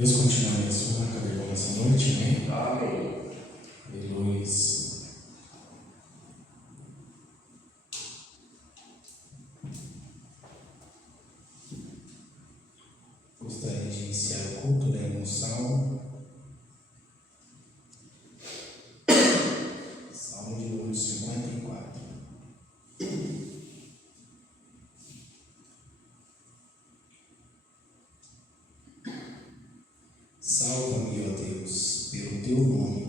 Deus continue a abençoar cada irmão nessa noite, amém? Amém. Luiz. Gostaria de iniciar o culto lendo um salmo. Salmo de número 54. Salva-me, ó Deus, pelo teu nome,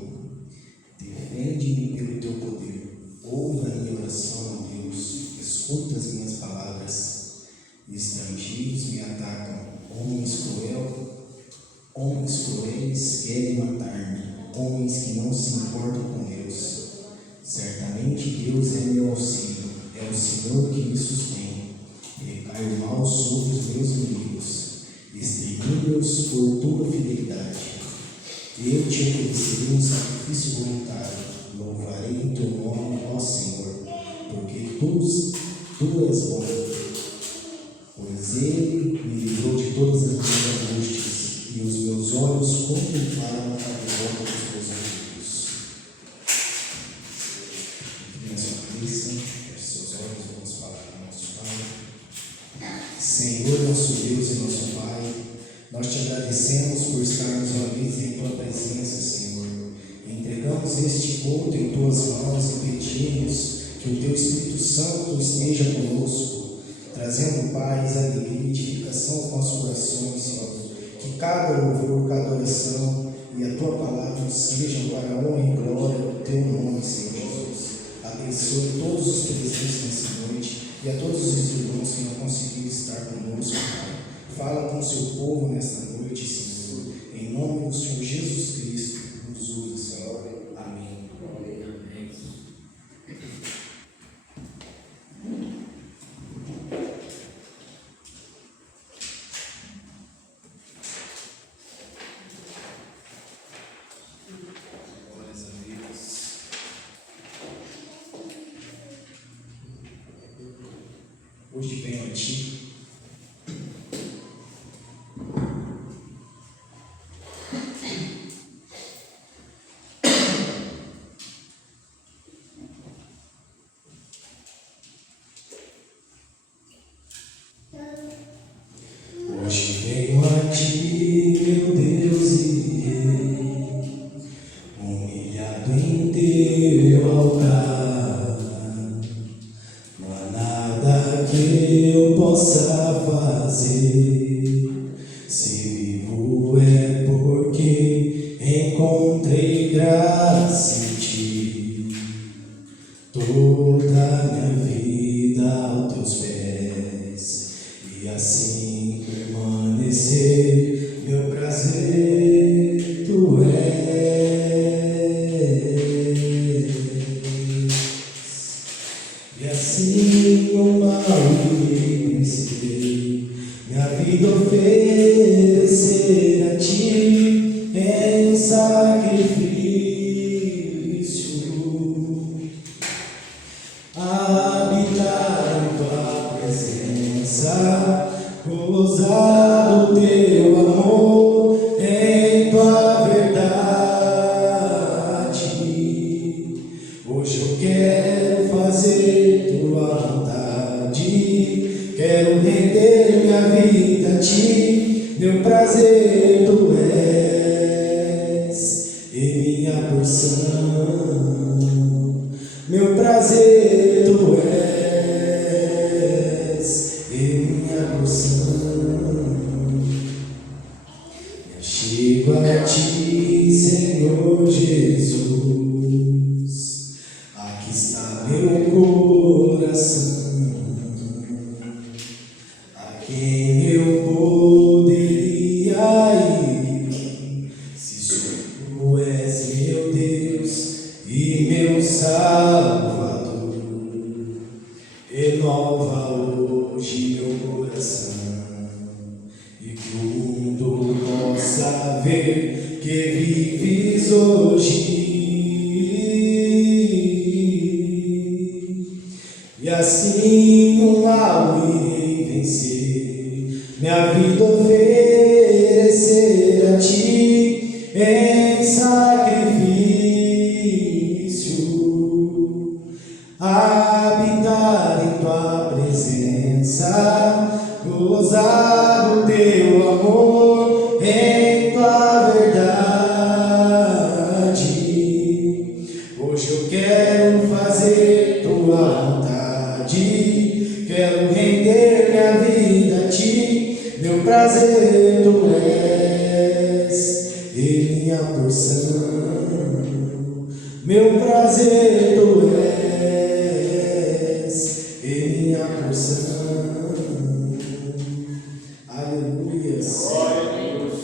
defende-me pelo teu poder, ouve a minha oração, ó Deus, escuta as minhas palavras. Estrangeiros me atacam, homens cruéis querem matar-me, homens que não se importam com Deus. Certamente Deus é meu auxílio, é o Senhor que me sustém. Recai o mal sobre os meus inimigos, extermina-os por tua fidelidade. Eu te oferecerei um sacrifício voluntário, louvarei o teu nome, ó Senhor, porque tu és bom, pois ele me livrou de todas as minhas angústias, e os meus olhos contemplaram a derrota dos meus inimigos. Incline a sua cabeça, feche seus olhos, vamos falar com o nosso Pai. Senhor, nosso Deus e nosso Pai, nós te agradecemos por estarmos reunidos em tua presença, Senhor. Entregamos este culto em tuas mãos e pedimos que o teu Espírito Santo esteja conosco, trazendo paz, alegria e edificação aos nossos corações, Senhor. Que cada louvor, cada oração e a tua palavra sejam para a honra e glória do teu nome, Senhor Jesus. Abençoe todos os presentes nessa noite e a todos os irmãos que não conseguiram estar conosco, Pai. Fala com o seu povo nesta noite, Senhor. Em nome do Senhor Jesus Cristo, nos usa, Senhor. Amém. Glórias a Deus. Hoje venho a ti meu Deus, e Rei, humilhado em teu altar. Não há nada que eu possa fazer, se vivo é porque encontrei graça em ti. Toda a minha vida aos teus pés, e assim permanecer. Meu prazer tu és, e assim o mal me vencer, minha vida oferecer a ti em sacrifício, habitar em tua presença, gozar do teu amor em tua verdade. Hoje eu quero fazer tua vontade, quero render minha vida a ti, meu prazer tu és e minha porção, meu prazer tu és e minha porção. Chego a ti, Senhor Jesus, aqui está meu coração, a quem eu poderia ir, se só tu és meu Deus e meu Salvador. Renova hoje meu coração, e que o mundo possa ver que vives hoje, e assim o mal irei vencer, minha vida oferecer a ti. gozar do teu amor em tua verdade. Hoje eu quero fazer tua vontade, quero render minha vida a ti, meu prazer tu és e minha porção, meu prazer tu és e minha porção. Aleluias. Glória a Deus.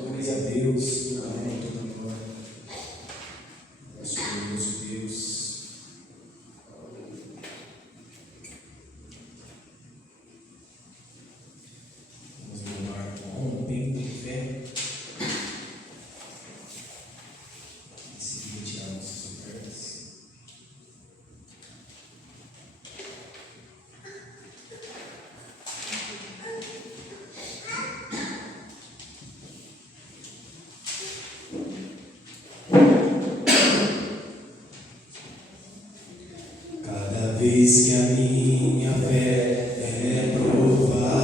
Glória a Deus. Amém. Toda glória. Nosso glorioso Deus. Vamos louvar com honra, bem de fé. Em seguida, tirar nossas ofertas. Cada vez que a minha fé é provada,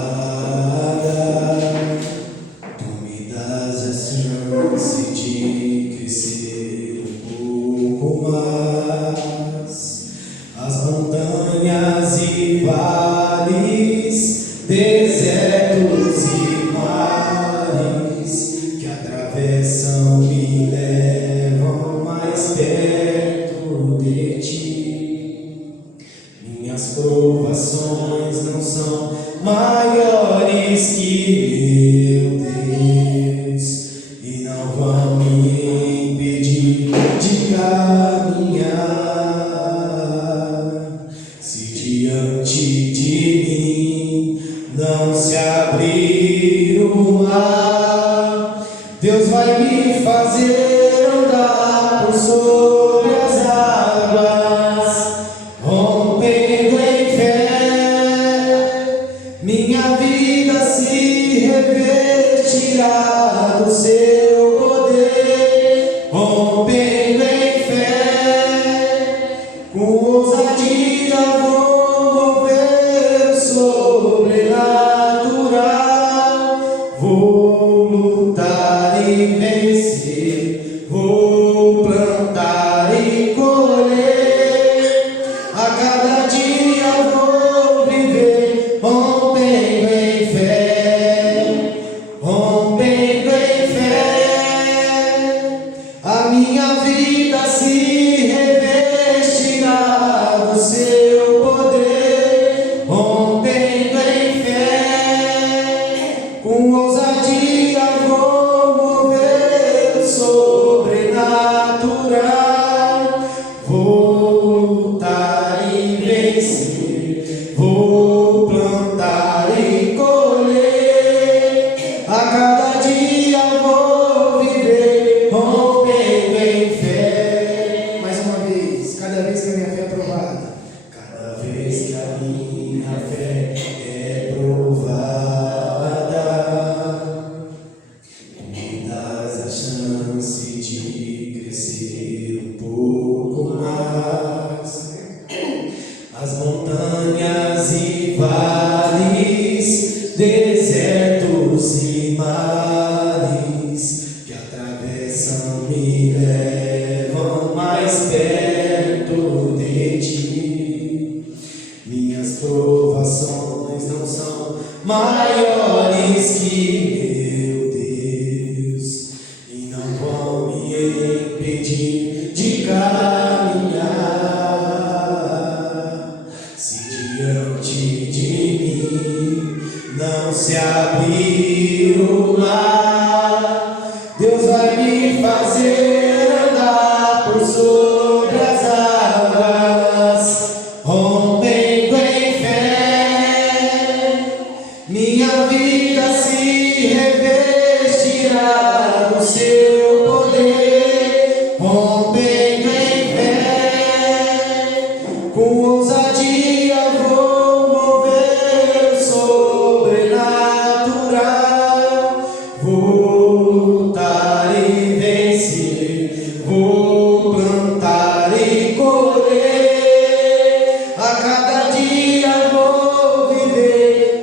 tu me das a chance de crescer um pouco mais. As montanhas e vales, desertos e mares que atravessam me levam mais perto de ti. Minhas provações não são maiores que meu Deus e não vão me impedir de caminhar. Se diante de mim não se abrir o mar, Deus vai me fazer andar por sobre as águas, rompendo em fé, minha vida se revestirá do seu poder, rompendo em fé, com ousadia vou mover o sobrenatural, vou lutar e vencer, vou plantar e colher, a cada dia vou viver, rompendo em fé, rompendo em fé, a minha vida se revestirá do seu poder, rompendo em fé, com ousadia vou mover o sobrenatural, vou lutar e vencer, vou plantar e colher, a cada dia vou viver, rompendo em fé. Mais uma vez, cada vez que a minha fé é provada, cada vez que a minha fé é provada, me dás a chance de crescer um pouco mais. As montanhas e vales, desertos e mares que atravessam me levam mais perto de ti. Minhas provações não são maiores que meu Deus e não vão me impedir de caminhar. Se diante de mim não se abrir o mar, Deus vai me fazer andar por sobre as águas, rompendo em fé, minha vida se revestirá do seu poder, rompendo em fé, com ousadia vou mover o sobrenatural, vou lutar e vencer, vou plantar e colher, a cada dia vou viver,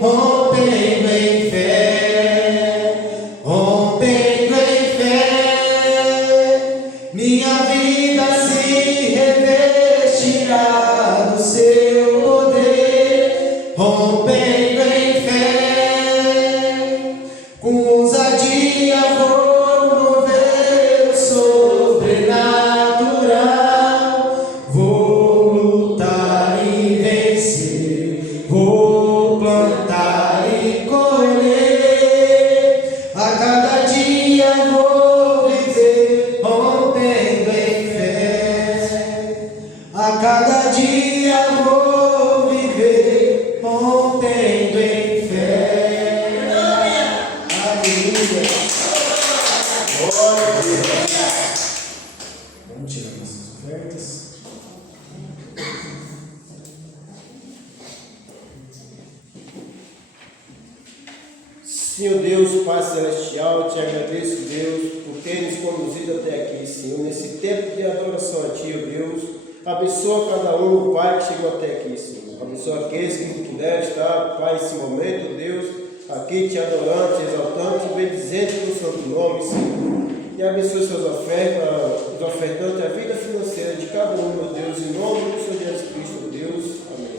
Senhor Deus, Pai Celestial, eu te agradeço, Deus, por ter nos conduzido até aqui, Senhor, nesse tempo de adoração a Ti, ó Deus. Abençoa cada um, Pai, que chegou até aqui, Senhor. Abençoa aqueles que não puderam estar, Pai, nesse momento, Deus, aqui te adorando, te exaltando, te bendizendo no santo nome, Senhor. E abençoe suas ofertas, os ofertantes, a vida financeira de cada um, meu Deus, em nome do Senhor Jesus Cristo, Deus. Amém.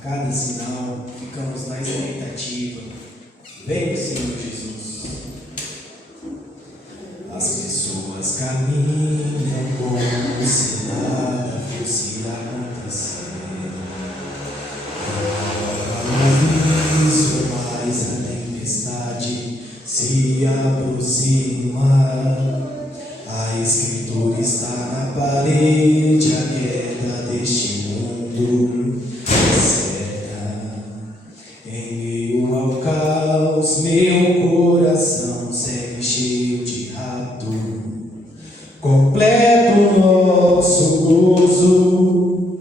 Cada sinal, ficamos na expectativa. Vem, Senhor Jesus. As pessoas caminham como se nada fosse acontecer. Isso, mas a tempestade se aproxima. A Escritura está na parede, a queda deste mundo. Meu coração sempre cheio de rato, completo o nosso gozo.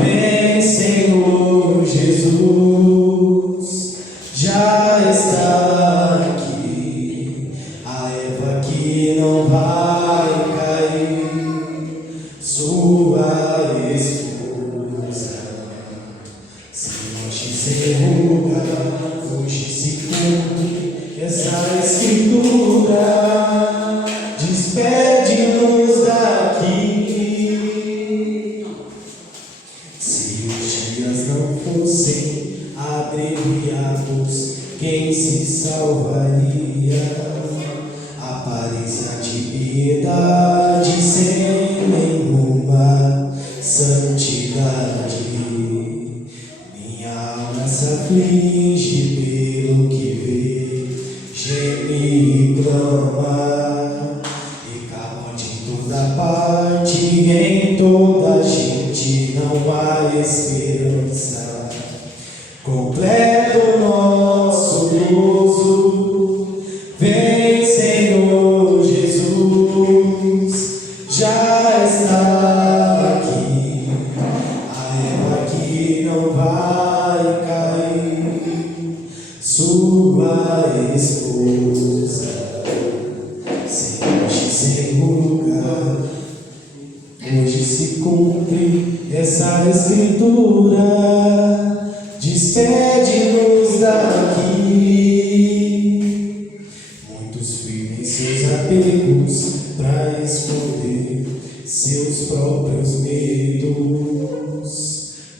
Vem, Senhor Jesus, já está aqui a erva que não vai cair, sua esposa. Se hoje se enruga, hoje se cumpre essa Escritura, despede-nos daqui. Se os dias não fossem abreviados, quem se salvaria? Aparência de piedade sem nenhuma santidade. Minha alma se aflige pelo que vê, geme e clama, e calote em toda parte, em toda gente não há esperança. Completa o nosso gozo, vem, Senhor Jesus, já está aqui a erva que não vai cair, sua esposa. Se hoje se enruga, hoje se cumpre essa Escritura, despede-nos daqui. Muitos firmem seus apegos para esconder seus próprios medos,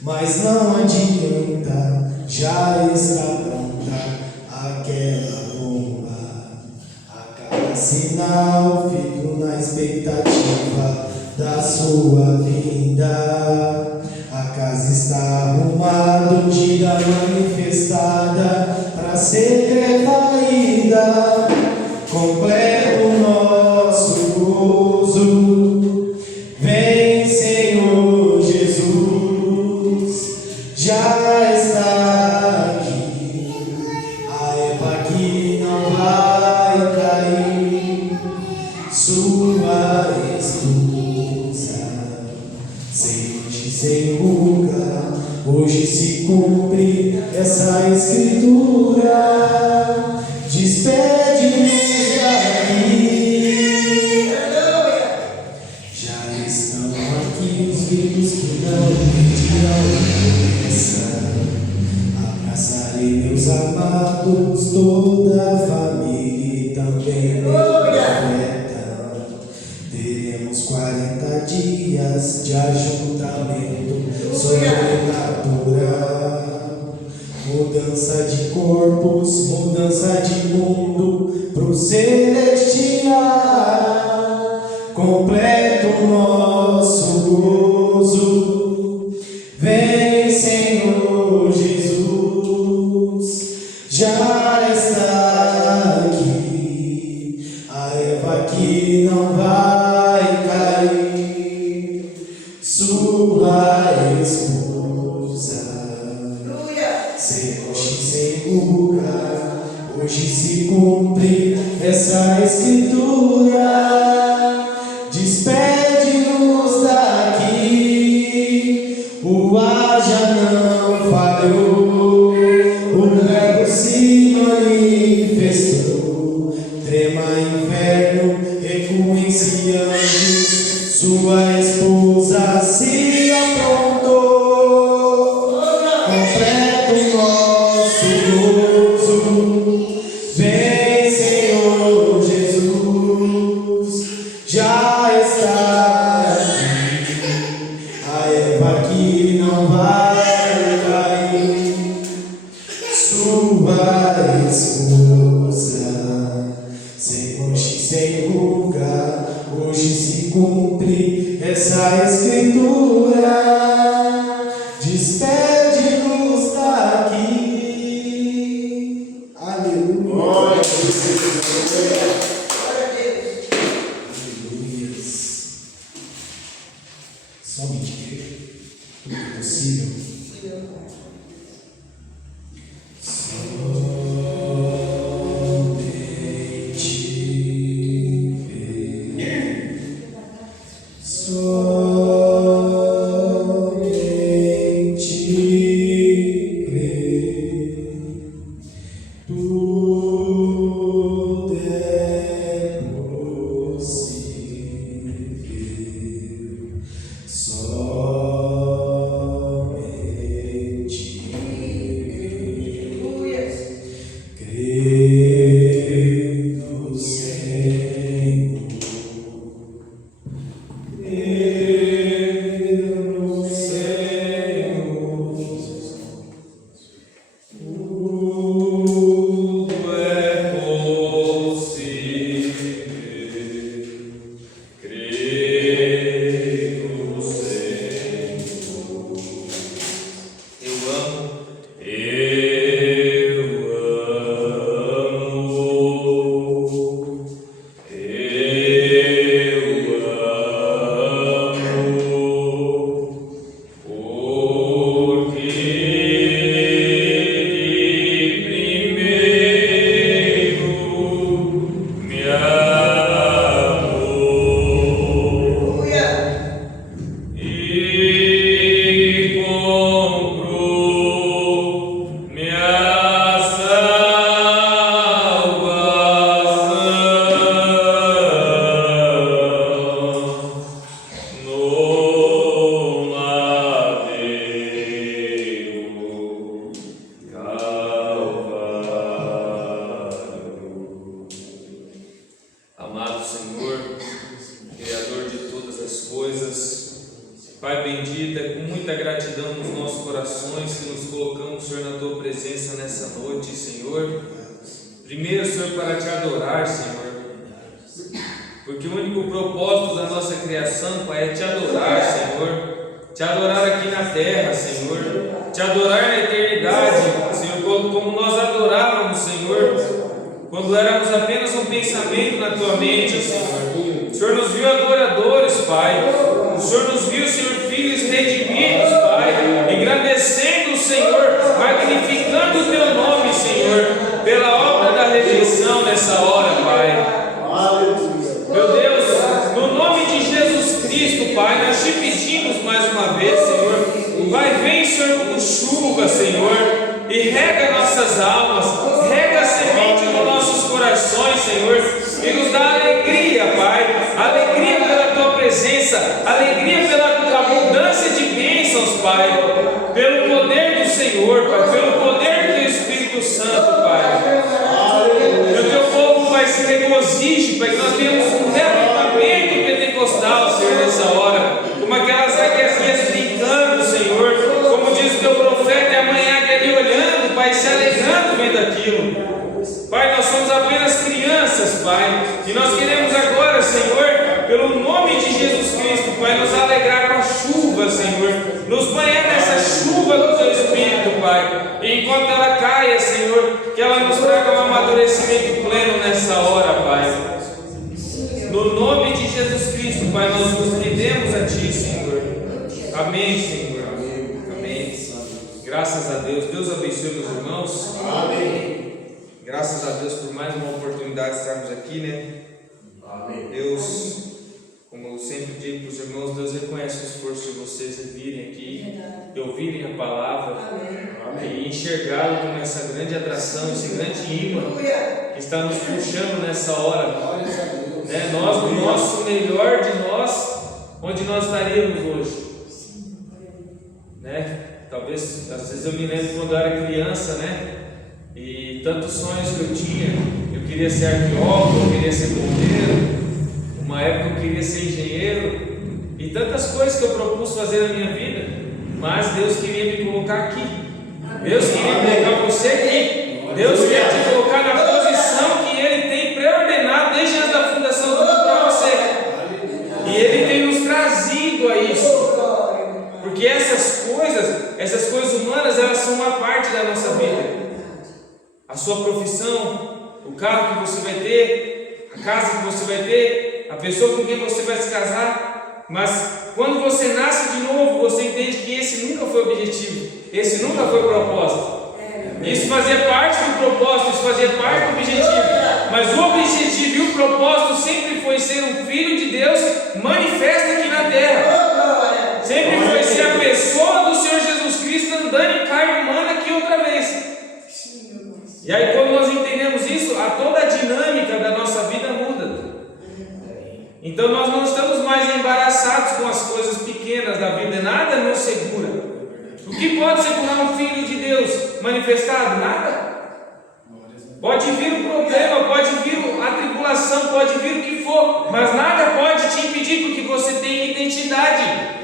mas não adianta, já está pronta aquela bomba. A cada sinal fico na expectativa da sua vinda. A casa está arrumada, um dia manifestada para ser recaída. Completa o nosso gozo, vem, Senhor Jesus, já está aqui a erva que não vai cair, sua esposa. Se hoje se enruga, hoje se cumpre essa Escritura, despede-nos daqui. Já estão aqui os filhos que não pedirão licença. Abraçarei meus amados, toda a família e também profeta. Teremos 40 dias de ajuntamento sobrenatural. Mudança de corpos, mudança de mundo pro celestial. erva que não vai cair, sua esposa. Sem hoje, sem ruga, hoje se cumpre essa escritura. Despede-nos daqui, o ar já não falhou, o verbo se manifestou. Trema inferno, recuem-se anjos, sua esposa se aprontou. Completa o nosso gozo, vem Senhor Jesus, já está aqui. A erva que não vai cair, sua esposa. Sem hoje, sem ruga, hoje se cumpre essa escritura. Despede-nos daqui. Aleluia. Glória a Deus. Aleluia. Somente que tudo é possível. Tudo é possível, somente crer no Senhor, crer no Senhor. Tudo é possível, creio no Senhor. Eu amo, porque primeiro me amou e comprou minha salvação no madeiro Calvário. Amado Senhor, Criador de todas as coisas, Pai bendito, é com muita gratidão nos nossos corações que nos colocamos, Senhor, na Tua presença nessa noite, Senhor. Primeiro, Senhor, para Te adorar, Senhor, porque o único propósito da nossa criação, Pai, é Te adorar, Senhor. Te adorar aqui na terra, Senhor. Te adorar na eternidade, Senhor, como nós adorávamos, Senhor, quando éramos apenas um pensamento na Tua mente, Senhor. O Senhor nos viu adoradores, Pai. O Senhor nos viu, Senhor, filhos redimidos, Pai, engrandecendo o Senhor, magnificando o Teu nome, Senhor, pela obra da redenção nessa hora, Pai. Meu Deus, no nome de Jesus Cristo, Pai, nós Te pedimos mais uma vez, Senhor, Pai, vem, Senhor, como chuva, Senhor, e rega nossas almas, rega a semente nos nossos corações, Senhor, e nos dá alegria, Pai, alegria pela Tua presença, alegria pela abundância de bênçãos, Pai, pelo poder do Senhor, Pai, pelo poder do Espírito Santo, Pai. Que o Teu povo, Pai, se regozije, Pai, que nós temos um reavivamento pentecostal, Senhor, nessa hora, como aquelas águiazinhas brincando, Senhor, como diz o Teu profeta, e amanhã ali olhando, Pai, se alegrando vendo aquilo. Pai, nós somos apenas crianças, Pai, e nós queremos agora, Senhor, pelo nome de Jesus Cristo, Pai, nos alegrar com a chuva, Senhor, nos banhar nessa chuva do Teu Espírito, Pai, e enquanto ela caia, Senhor, que ela nos traga um amadurecimento pleno nessa hora, Pai. No nome de Jesus Cristo, Pai, nós nos rendemos a Ti, Senhor. Amém, Senhor. Amém. Graças a Deus. Deus abençoe meus irmãos. Amém. Graças a Deus por mais uma oportunidade de estarmos aqui, né? Amém. Deus, como eu sempre digo para os irmãos, Deus reconhece o esforço de vocês de virem aqui, de ouvirem a palavra e enxergá-lo como essa grande atração, esse grande imã que está nos puxando nessa hora. Né? Nós, no nosso melhor de nós, onde nós estaríamos hoje? Né? Talvez, às vezes eu me lembro quando eu era criança, né? E tantos sonhos que eu tinha. Eu queria ser arqueólogo, eu queria ser bombeiro. Uma época eu queria ser engenheiro. E tantas coisas que eu propus fazer na minha vida. Mas Deus queria me colocar aqui. Deus queria colocar você aqui. Deus quer te colocar na posição que Ele tem pré-ordenado desde antes da fundação do mundo para você. E Ele tem nos trazido a isso. Porque essas coisas humanas, elas são uma parte da nossa vida. A sua profissão, o carro que você vai ter, a casa que você vai ter, a pessoa com quem você vai se casar. Mas quando você nasce de novo, você entende que esse nunca foi o objetivo, esse nunca foi o propósito. Isso fazia parte do propósito, isso fazia parte do objetivo. Mas o objetivo e o propósito sempre foi ser um filho de Deus manifesto aqui na terra. Sempre foi ser a pessoa do Senhor Jesus Cristo andando em carne humana aqui outra vez. E aí quando nós entendemos isso, toda a dinâmica da nossa vida muda. Então nós não estamos mais embaraçados com as coisas pequenas da vida, nada nos segura. O que pode segurar um filho de Deus manifestado? Nada. Pode vir o problema, pode vir a tribulação, pode vir o que for, mas nada pode te impedir porque você tem identidade.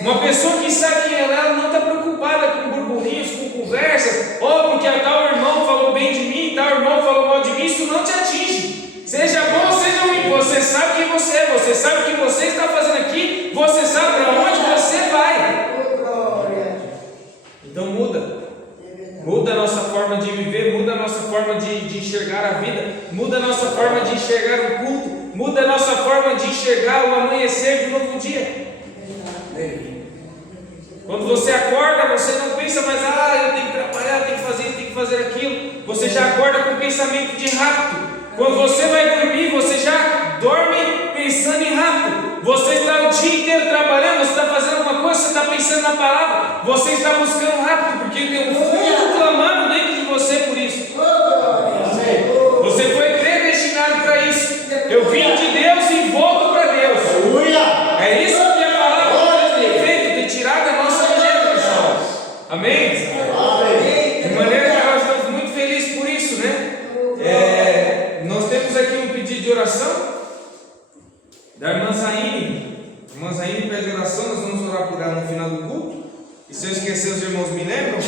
Uma pessoa que sabe quem ela não está preocupada com burburinhos, com conversas, porque tal irmão falou bem de mim, tal irmão falou mal de mim, isso não te atinge. Seja bom ou seja ruim, você sabe quem você é, você sabe o que você está fazendo aqui, você sabe para onde você vai. Então muda a nossa forma de viver, muda a nossa forma de enxergar a vida, muda a nossa forma de enxergar o culto, muda a nossa forma de enxergar o amanhecer de um novo dia. Quando você acorda, você não pensa mais, eu tenho que trabalhar, eu tenho que fazer isso, tenho que fazer aquilo. Você já acorda com pensamento de rapto. Quando você vai dormir, você já dorme pensando em rapto. Você está o dia inteiro trabalhando, você está fazendo alguma coisa, você está pensando na palavra, você está buscando rapto, porque tem um fogo clamando dentro de você por isso. Você foi predestinado para isso. Eu vim de Deus e volto para Deus. É isso que a palavra tem feito, tem tirado a nossa vida, pessoal. Amém? De maneira que nós estamos muito felizes por isso, né? Nós temos aqui um pedido de oração da irmã Zaine. A irmã Zaine pede oração, nós vamos orar por ela no final do culto. E se eu esquecer, os irmãos me lembram.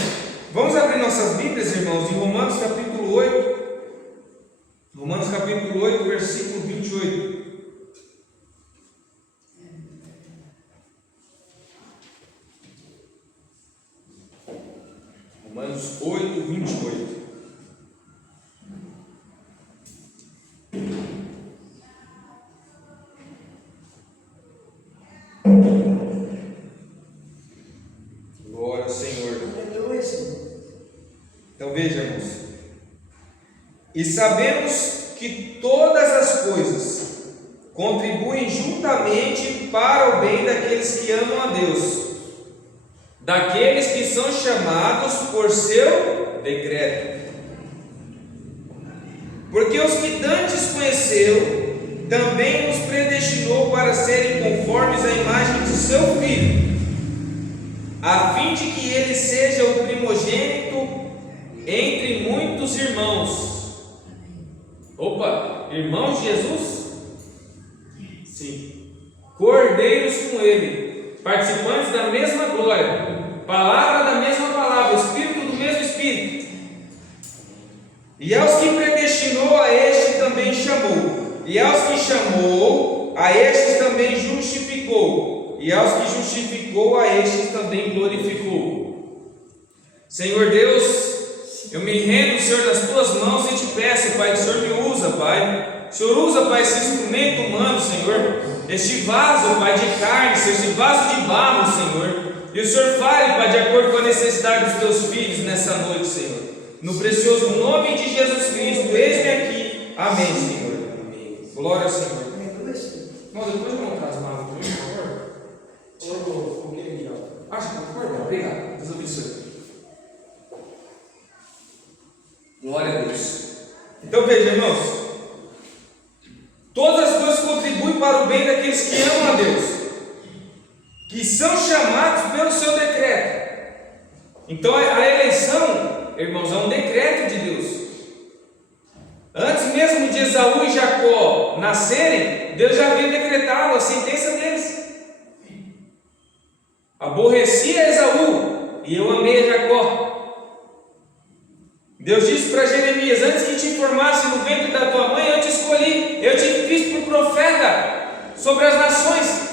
Vamos abrir nossas Bíblias, irmãos, em Romanos capítulo 8. Romanos capítulo 8, versículo 28. Romanos 8, 28. Glória ao Senhor. Então veja, irmãos. E sabemos que todas as coisas contribuem juntamente para o bem daqueles que amam a Deus, daqueles que são chamados por seu decreto. Porque os que dantes conheceu, também os predestinou para serem conformes à imagem de seu Filho, a fim de que ele seja o primogênito entre muitos irmãos. Irmãos de Jesus? Sim. Cordeiros com ele, participantes da mesma glória, palavra da mesma palavra, Espírito do mesmo Espírito. E aos que predestinou, a este também chamou. E aos que chamou, a estes também justificou. E aos que justificou, a estes também glorificou. Senhor Deus, eu me rendo, Senhor, nas tuas mãos e te peço, Pai, que o Senhor me usa, Pai. O Senhor usa, Pai, esse instrumento humano, Senhor, este vaso, Pai, de carne, este vaso de barro, Senhor. E o Senhor fale, Pai, de acordo com a necessidade dos teus filhos nessa noite, Senhor. No precioso nome de Jesus Cristo, eis-me aqui. Amém, Senhor. Amém. Glória ao Senhor. Irmão, depois eu não traz uma água para mim, por favor. Acha que por favor? Obrigado. Deus abençoe. Glória a Deus. Então veja, irmãos, todas as coisas contribuem para o bem daqueles que amam a Deus, que são chamados pelo seu decreto. Então a eleição, irmãos, é um decreto de Deus. Antes mesmo de Esaú e Jacó nascerem, Deus já havia decretado a sentença deles. Aborreci a Esaú e eu amei a Jacó. Deus disse para Jeremias: antes que te formasse no ventre da tua mãe, eu te escolhi, eu te fiz por profeta sobre as nações.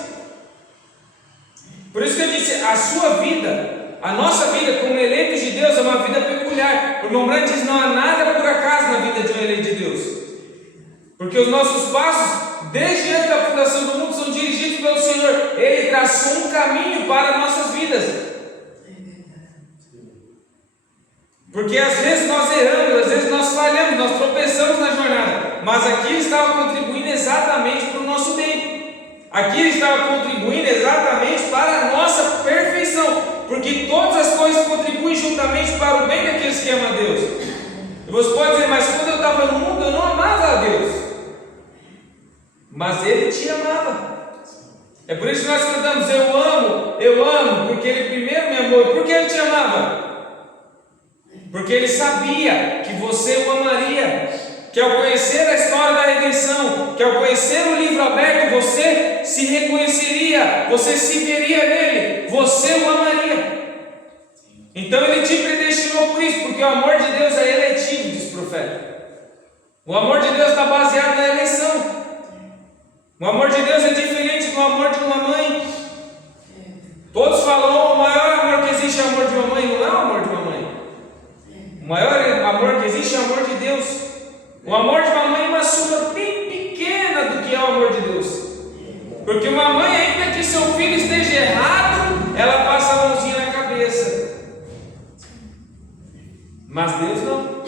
Por isso que eu disse, a sua vida, a nossa vida como eleitos de Deus é uma vida peculiar. O irmão Brandt diz: não há nada por acaso na vida de um eleito de Deus, porque os nossos passos, desde antes da fundação do mundo, são dirigidos pelo Senhor. Ele traçou um caminho para nossas vidas. Porque às vezes nós erramos, às vezes nós falhamos, nós tropeçamos na jornada, mas aqui ele estava contribuindo exatamente para o nosso bem. Aqui ele estava contribuindo exatamente para a nossa perfeição, porque todas as coisas contribuem juntamente para o bem daqueles que amam a Deus. E você pode dizer: mas quando eu estava no mundo eu não amava a Deus. Mas Ele te amava. É por isso que nós cantamos: eu amo, porque Ele primeiro me amou. E por que Ele te amava? Porque Ele sabia que você o amaria, que ao conhecer a história da redenção, que ao conhecer o livro aberto, você se reconheceria, você se veria nele, você o amaria. Então Ele te predestinou por isso, porque o amor de Deus é eletivo, diz o profeta. O amor de Deus está baseado na eleição. O amor de Deus é diferente do amor de uma mãe. Todos falam: o maior amor que existe é o amor de uma mãe. Não é o amor de uma mãe. O maior amor que existe é o amor de Deus. O amor de uma mãe é uma soma bem pequena do que é o amor de Deus. Porque uma mãe, ainda que seu filho esteja errado, ela passa a mãozinha na cabeça. Mas Deus não.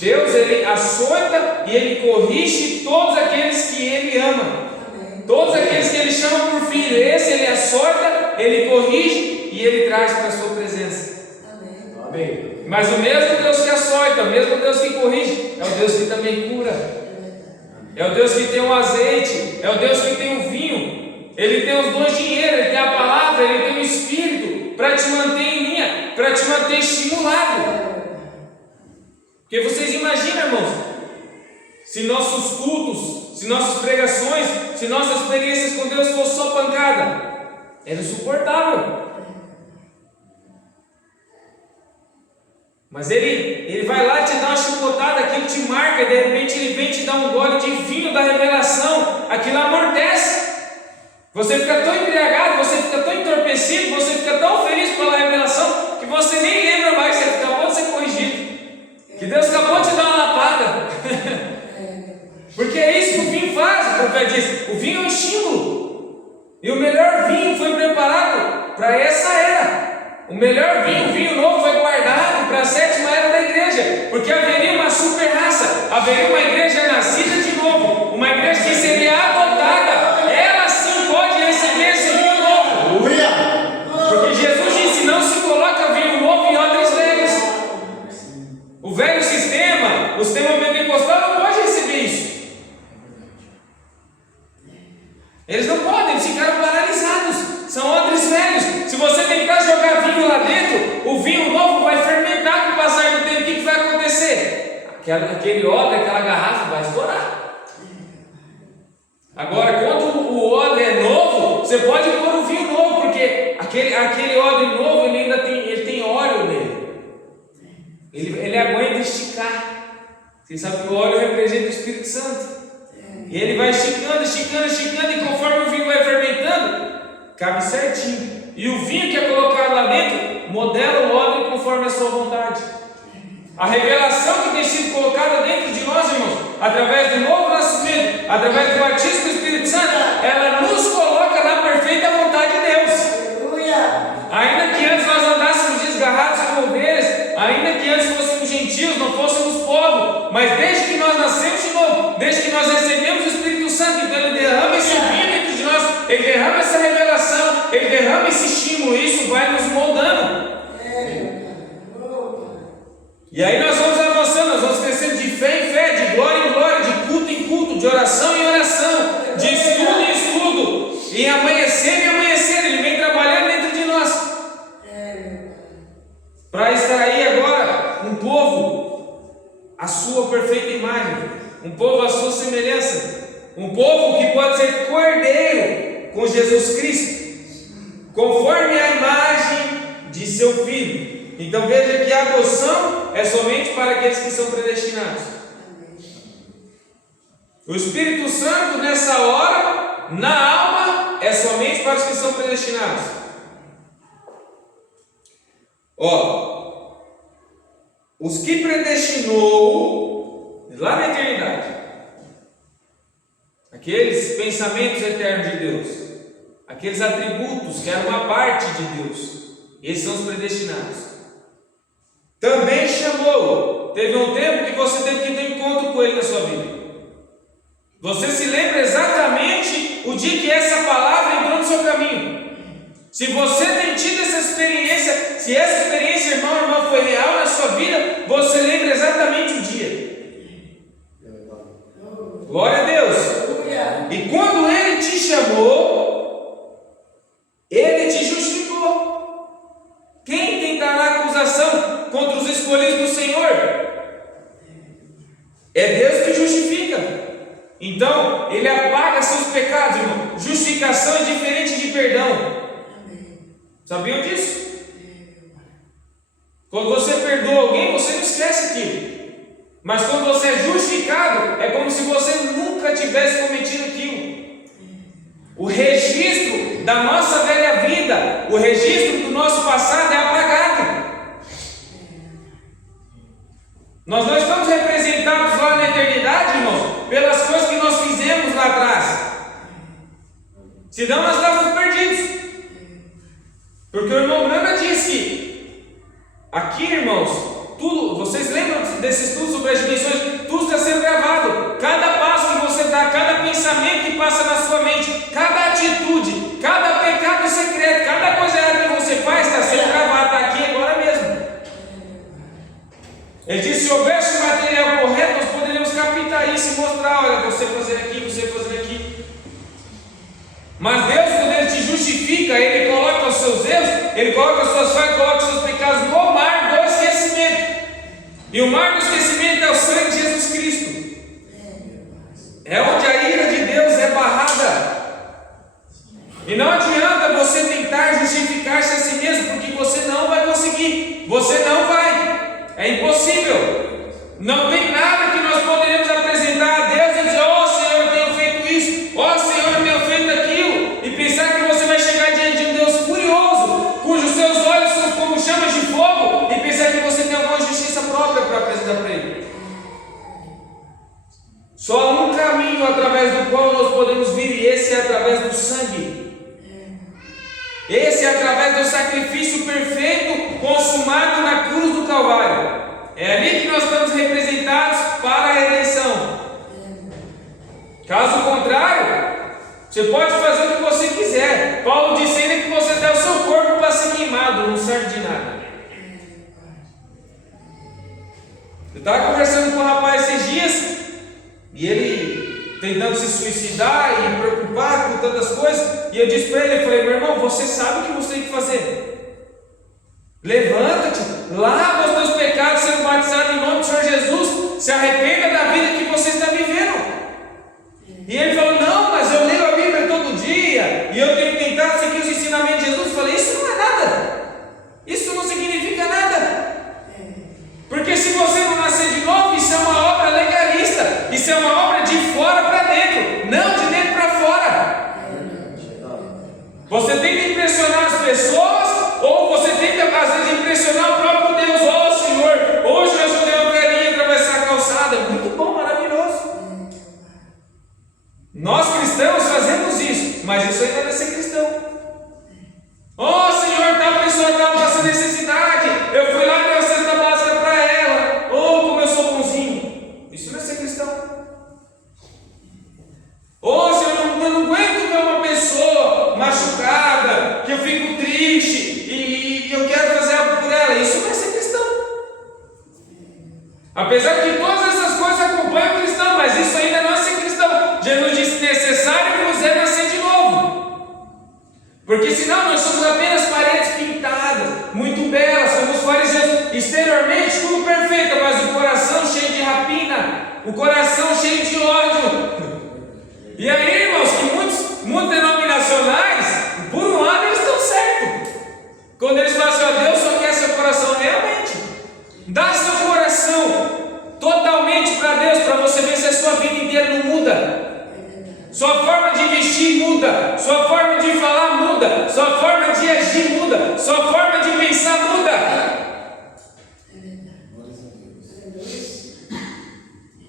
Deus, Ele açoita e Ele corrige todos aqueles que Ele ama. Todos aqueles que Ele chama por filho, esse Ele açoita, Ele corrige e Ele traz para a sua presença. Amém. Mas o mesmo Deus que açoita, o mesmo Deus que corrige, é o Deus que também cura. É o Deus que tem o azeite, é o Deus que tem o vinho. Ele tem os dons de dinheiro, Ele tem a palavra, Ele tem o Espírito para te manter em linha, para te manter estimulado. Porque vocês imaginam, irmãos, se nossos cultos, se nossas pregações, se nossas experiências com Deus fossem só pancada, era insuportável. Mas ele vai lá te dar uma chicotada, aquilo te marca, de repente Ele vem te dar um gole de vinho da revelação, aquilo amortece. Você fica tão embriagado, você fica tão entorpecido, você fica tão feliz pela revelação, que você nem lembra mais, você acabou de ser corrigido, que Deus acabou de te dar uma lapada. Porque é isso que o vinho faz, o profeta diz: o vinho é um estímulo, e o melhor vinho foi preparado para essa era. O melhor vinho, o vinho novo, foi guardado para a 7ª era da igreja, porque haveria uma super raça, haveria uma igreja nascida de novo, uma igreja que seria adotada, ela sim pode receber esse vinho novo. Porque Jesus disse: não se coloca vinho novo em odres velhos. O velho sistema, o sistema pentecostal não pode receber isso. Eles não podem, eles ficaram paralisados. São odres velhos. Se você tentar jogar vinho lá dentro, o vinho novo vai fermentar com o passar do tempo. O que vai acontecer? Aquele odre, aquela garrafa vai estourar. Agora, quando o odre é novo, você pode pôr o vinho novo, porque aquele odre novo, ele ainda tem óleo nele. Ele aguenta esticar. Você sabe que o óleo representa o Espírito Santo. E ele vai esticando, e conforme o vinho vai fermentando, cabe certinho. E o vinho que é colocado lá dentro modela o odre conforme a sua vontade. A revelação que tem sido colocada dentro de nós, irmãos, através do novo nascimento, através do batismo do Espírito Santo, ela nos coloca na perfeita vontade de Deus. Ainda que antes nós andássemos desgarrados como ovelhas, ainda que antes fôssemos gentios, não fôssemos povo, mas desde que nós nascemos de novo, desde que nós recebemos o Espírito Santo, então Ele derrama esse vinho dentro de nós, Ele derrama essa revelação, Ele derrama esse estímulo, e isso vai nos moldando. E aí nós vamos avançando, nós vamos crescendo de fé em fé, de glória em glória, de culto em culto, de oração em oração, de estudo em estudo, e amanhecer em amanhecer. Ele vem trabalhando dentro de nós para extrair agora um povo à sua perfeita imagem, um povo à sua semelhança, um povo que pode ser cordeiro com Jesus Cristo, conforme a imagem de seu Filho. Então veja que a adoção é somente para aqueles que são predestinados. O Espírito Santo nessa hora, na alma, é somente para os que são predestinados. Os que predestinou lá na eternidade, aqueles pensamentos eternos de Deus, aqueles atributos que eram uma parte de Deus, esses são os predestinados. Também chamou. Teve um tempo que você teve que ter encontro com Ele na sua vida. Você se lembra exatamente o dia que essa palavra entrou no seu caminho. Se você tem tido essa experiência, se essa experiência, irmão, irmã, foi real na sua vida, você lembra exatamente o dia. Glória a Deus. E quando Ele te chamou, Ele te justificou. Quem tentará acusação contra os escolhidos do Senhor? É Deus que justifica. Então, Ele apaga seus pecados, irmão. Justificação é diferente de perdão. Sabiam disso? Quando você perdoa alguém, você não esquece aquilo. Mas quando você é justificado, é como se você nunca tivesse cometido aquilo. O registro da nossa velha vida, o registro do nosso passado é apagado. Nós não estamos representados lá na eternidade, irmãos, pelas coisas que nós fizemos lá atrás. Senão nós estávamos perdidos. Porque o irmão Brana disse: aqui, irmãos, tudo, vocês lembram desse estudo sobre as dimensões? Tudo está sendo gravado. Cada passo que você dá, cada pensamento que passa na sua mente, cada atitude, cada pecado secreto, cada coisa errada que você faz está sendo gravado, está aqui agora mesmo. Ele disse: se houvesse o material correto, nós poderíamos captar isso e mostrar, olha, você fazendo aqui, você fazendo aqui. Mas Deus, quando Ele te justifica, Ele coloca os seus erros, Ele coloca as suas falhas, coloca os seus pecados no mar do esquecimento. E o mar do esquecimento é o sangue de Jesus Cristo. É onde a ira de Deus é barrada. E não adianta você tentar justificar-se a si mesmo, porque você não vai conseguir. Você não vai. É impossível. Não tem nada que nós poderemos apresentar a Deus e dizer: ó Senhor, eu tenho feito isso, ó Senhor, eu tenho feito aquilo, e pensar que você vai chegar diante de um Deus furioso, cujos seus olhos são como chamas de fogo, e pensar que você tem alguma justiça própria para apresentar para Ele. Só há um caminho através do qual nós podemos vir, e esse é através do sangue. Esse é através do sacrifício perfeito consumado na cruz do Calvário. É ali que nós estamos representados para a redenção. Caso contrário, você pode fazer o que você quiser. Paulo disse ainda que você dá o seu corpo para ser queimado, não serve de nada. Eu estava conversando com um rapaz esses dias, e ele tentando se suicidar e preocupado com tantas coisas, e eu disse para ele, eu falei: meu irmão, você sabe o que você tem que fazer. Levanta-te, lava os teus pecados sendo batizado em nome do Senhor Jesus, se arrependa da vida que você está vivendo. E ele falou: não, mas eu leio a Bíblia todo dia, e eu tenho tentado seguir os ensinamentos de Jesus. Eu falei: isso não é nada, isso não significa nada. Porque se você não nascer de novo, isso é uma obra legalista, isso é uma obra de fora para dentro, não de dentro para fora. Você tem que impressionar as pessoas, ou você tem que às vezes impressionar o próprio Deus. Ó Senhor, hoje eu ajudei uma velhinha a atravessar a calçada. Muito bom, maravilhoso. Nós cristãos fazemos isso, mas isso ainda não é ser cristão. Oh Senhor, tal pessoa está passando necessidade, eu fui lá e dei a cesta básica para ela. Oh, como eu sou bonzinho. Isso não é ser cristão. Oh Senhor, eu não aguento ver uma pessoa machucada, que eu fico triste e eu quero fazer algo por ela. Isso não é ser cristão. Apesar que todas essas coisas acompanham o cristão, mas isso ainda não é ser cristão. Jesus disse: necessário vos é nascer de novo. Porque senão nós somos apenas paredes pintadas, muito belas, somos fariseus, exteriormente tudo perfeito, mas o coração cheio de rapina, o coração cheio de ódio. E aí, irmãos, que muitos denominacionais, por um lado eles estão certos, quando eles falam assim: ó, Deus só quer seu coração realmente, dá seu coração totalmente para Deus, para você ver se a sua vida inteira não muda. Sua forma de vestir muda, sua forma de falar muda, sua forma de agir muda, sua forma de pensar muda.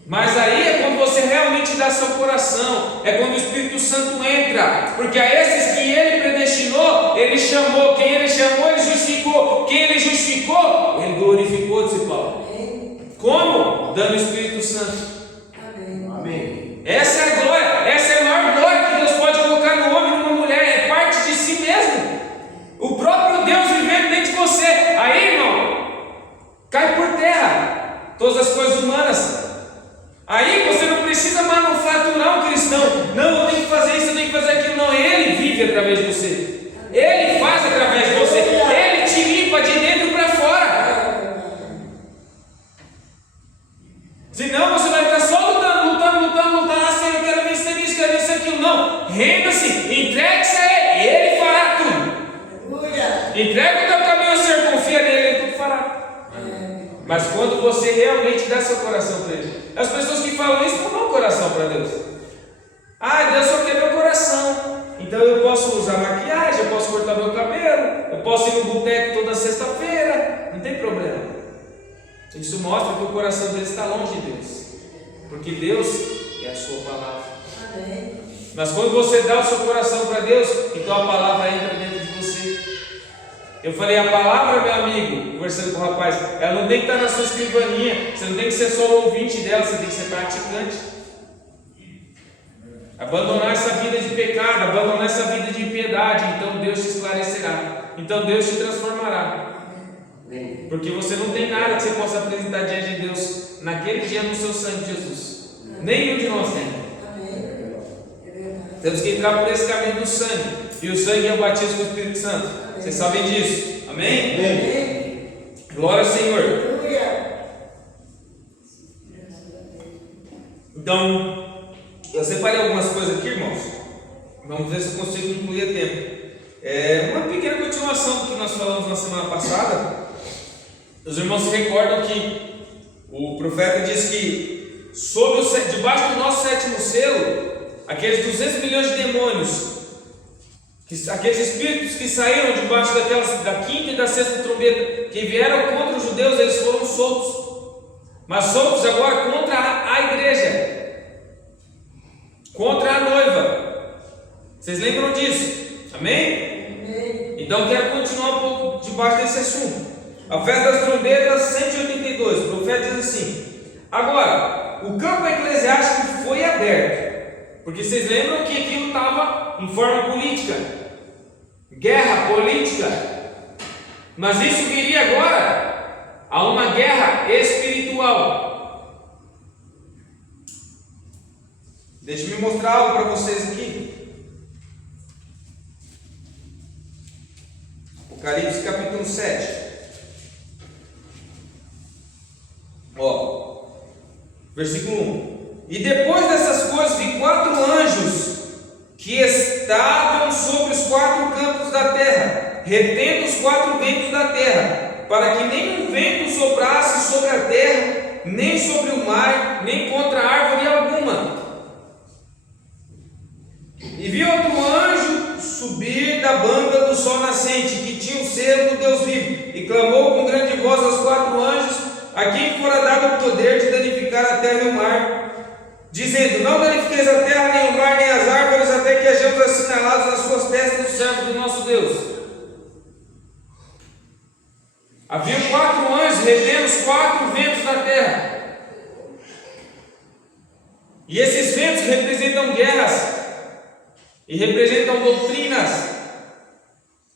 Mas aí é quando você realmente dá seu coração, é quando o Espírito Santo entra, porque a esses que Ele predestinou, Ele chamou, quem Ele chamou, Ele justificou, quem Ele justificou, Ele glorificou, disse Paulo. Como? Dando o Espírito Santo. Amém. Essa é a glória, essa é a maior glória que Deus pode colocar no homem e numa mulher, é parte de si mesmo. O próprio Deus vivendo dentro de você. Aí, irmão, cai por terra todas as coisas humanas. Aí você não precisa manufaturar um cristão. Não, eu tenho que fazer isso, eu tenho que fazer aquilo. Não, Ele vive através de você. Ele faz através de você. Ele te limpa de dentro para fora. Senão você vai ficar só lutando. Ah, Senhor, eu quero vencer isso, quero vencer aquilo. Não, renda-se, entregue-se a Ele, Ele fará tudo. Entrega o teu caminho ao Senhor, confia nele, Ele tudo fará. Mas quando você realmente dá seu coração para Ele, as pessoas que falam isso não dão coração para Deus. Ah, Deus só quer meu coração. Então eu posso usar maquiagem, eu posso cortar meu cabelo, eu posso ir no boteco toda sexta-feira, não tem problema. Isso mostra que o coração deles está longe de Deus, porque Deus é a sua palavra. Amém. Mas quando você dá o seu coração para Deus, então a palavra entra dentro de você. Eu falei, a palavra, meu amigo, conversando com o rapaz, ela não tem que estar na sua escrivaninha, você não tem que ser só o ouvinte dela, você tem que ser praticante. Abandonar essa vida de pecado, abandonar essa vida de impiedade, então Deus te esclarecerá, então Deus te transformará. Porque você não tem nada que você possa apresentar diante de Deus naquele dia no seu sangue de Jesus. Nenhum de nós tem. Temos que entrar por esse caminho do sangue. E o sangue é o batismo do Espírito Santo. Vocês sabem disso. Amém? Amém. Glória ao Senhor. Então, eu separei algumas coisas aqui, irmãos. Vamos ver se eu consigo incluir a tempo. Uma pequena continuação do que nós falamos na semana passada. Os irmãos se recordam que o profeta diz que debaixo do nosso sétimo selo, aqueles 200 milhões de demônios, aqueles espíritos que saíram debaixo da quinta e da sexta trombeta, que vieram contra os judeus, eles foram soltos, mas soltos agora contra a igreja, contra a noiva. Vocês lembram disso? Amém? Amém. Então quero continuar um pouco debaixo desse assunto. A festa das trombetas, 182, o profeta diz assim: agora, o campo eclesiástico foi aberto, porque vocês lembram que aquilo estava em forma política, guerra política, mas isso viria agora a uma guerra espiritual. Deixa eu mostrar algo para vocês aqui. Apocalipse capítulo 7. Versículo 1: e depois dessas coisas vi 4 anjos que estavam sobre os 4 cantos da terra, retendo os 4 ventos da terra, para que nenhum vento soprasse sobre a terra, nem sobre o mar, nem contra árvore alguma. E vi outro anjo subir da banda do sol nascente, que tinha o selo do Deus vivo, e clamou com grande voz aos 4 anjos, a quem fora dado o poder de danificar a terra e o mar, dizendo: não danifiqueis a terra, nem o mar, nem Deus assinalados nas suas testas dos servos do nosso Deus. Havia 4 anjos retendo os 4 ventos da terra. E esses ventos representam guerras e representam doutrinas.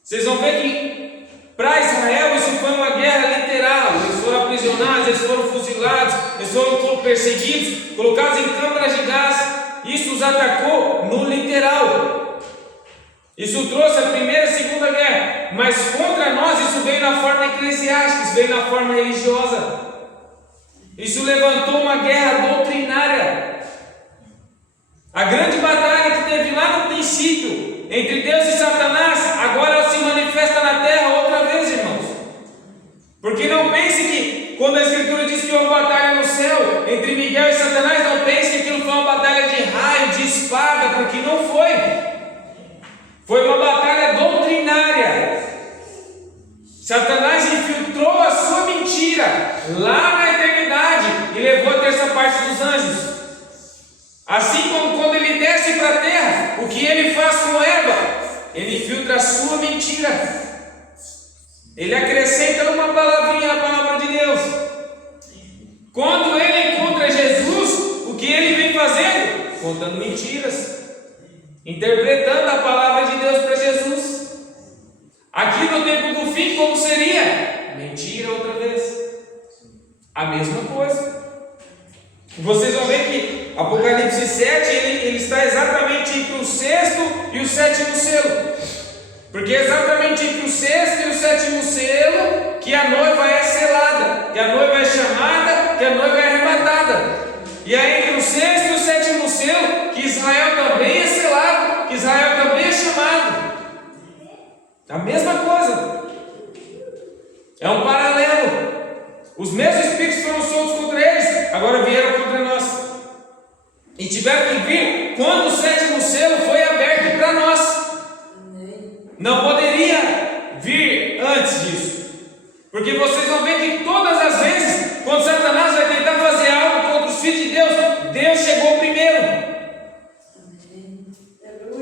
Vocês vão ver que para Israel isso foi uma guerra literal. Eles foram aprisionados, eles foram fuzilados, eles foram perseguidos, colocados em câmaras de gás. Isso os atacou no literal. Isso trouxe a primeira e segunda guerra. Mas contra nós isso veio na forma eclesiástica, isso veio na forma religiosa. Isso levantou uma guerra doutrinária. A grande batalha que teve lá no princípio entre Deus e Satanás, agora ela se manifesta na terra outra vez, irmãos. Porque não pense que quando a Escritura diz que houve uma batalha no céu entre Miguel e Satanás, não pense que aquilo foi uma batalha de raio, de espada, porque não foi. Foi uma batalha doutrinária. Satanás infiltrou a sua mentira lá na eternidade e levou a terça parte dos anjos. Assim como quando ele desce para a terra, o que ele faz com Eva? Ele infiltra a sua mentira. Ele acrescenta uma palavrinha na palavra de Deus. Quando ele encontra Jesus, o que ele vem fazendo? Contando mentiras, interpretando a palavra de Deus para Jesus. Aqui no tempo do fim, como seria? Mentira outra vez. A mesma coisa. Vocês vão ver que Apocalipse 7 ele está exatamente entre o 6º e o 7º selo. Porque é exatamente entre o 6º e o 7º selo que a noiva é selada, que a noiva é chamada, que a noiva é arrebatada. E é entre o 6º e o 7º selo que Israel também é selado, que Israel também é chamado. A mesma coisa. É um paralelo. Os mesmos espíritos foram soltos contra eles, agora vieram contra nós. E tiveram que vir quando o 7º selo foi aberto para nós. Não poderia vir antes disso. Porque vocês vão ver que todas as vezes, quando Satanás vai tentar fazer algo contra os filhos de Deus, Deus chegou primeiro.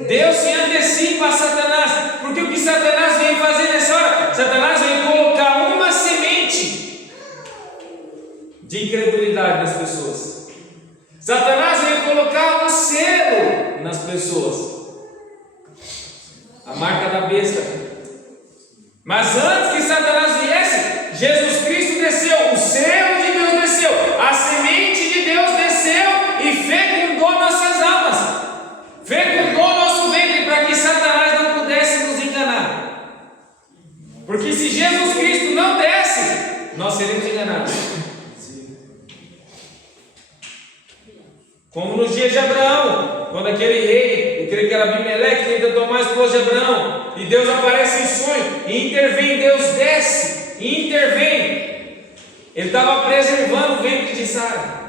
Deus se antecipa a Satanás. Porque o que Satanás vem fazer nessa hora? Satanás vem colocar uma semente de incredulidade nas pessoas. Satanás vem colocar um selo nas pessoas. A marca da besta. Mas antes que Satanás viesse, Jesus Cristo desceu, o selo de Deus desceu, a semente de Deus desceu e fecundou nossas almas, fecundou nosso ventre para que Satanás não pudesse nos enganar. Porque se Jesus Cristo não desce, nós seremos enganados. Como nos dias de Abraão, quando aquele rei, eu creio que era Abimeleque, tenta tomar a esposa de Abraão, e Deus aparece em sonho, e intervém, Deus desce, e intervém. Ele estava preservando o ventre de Sara.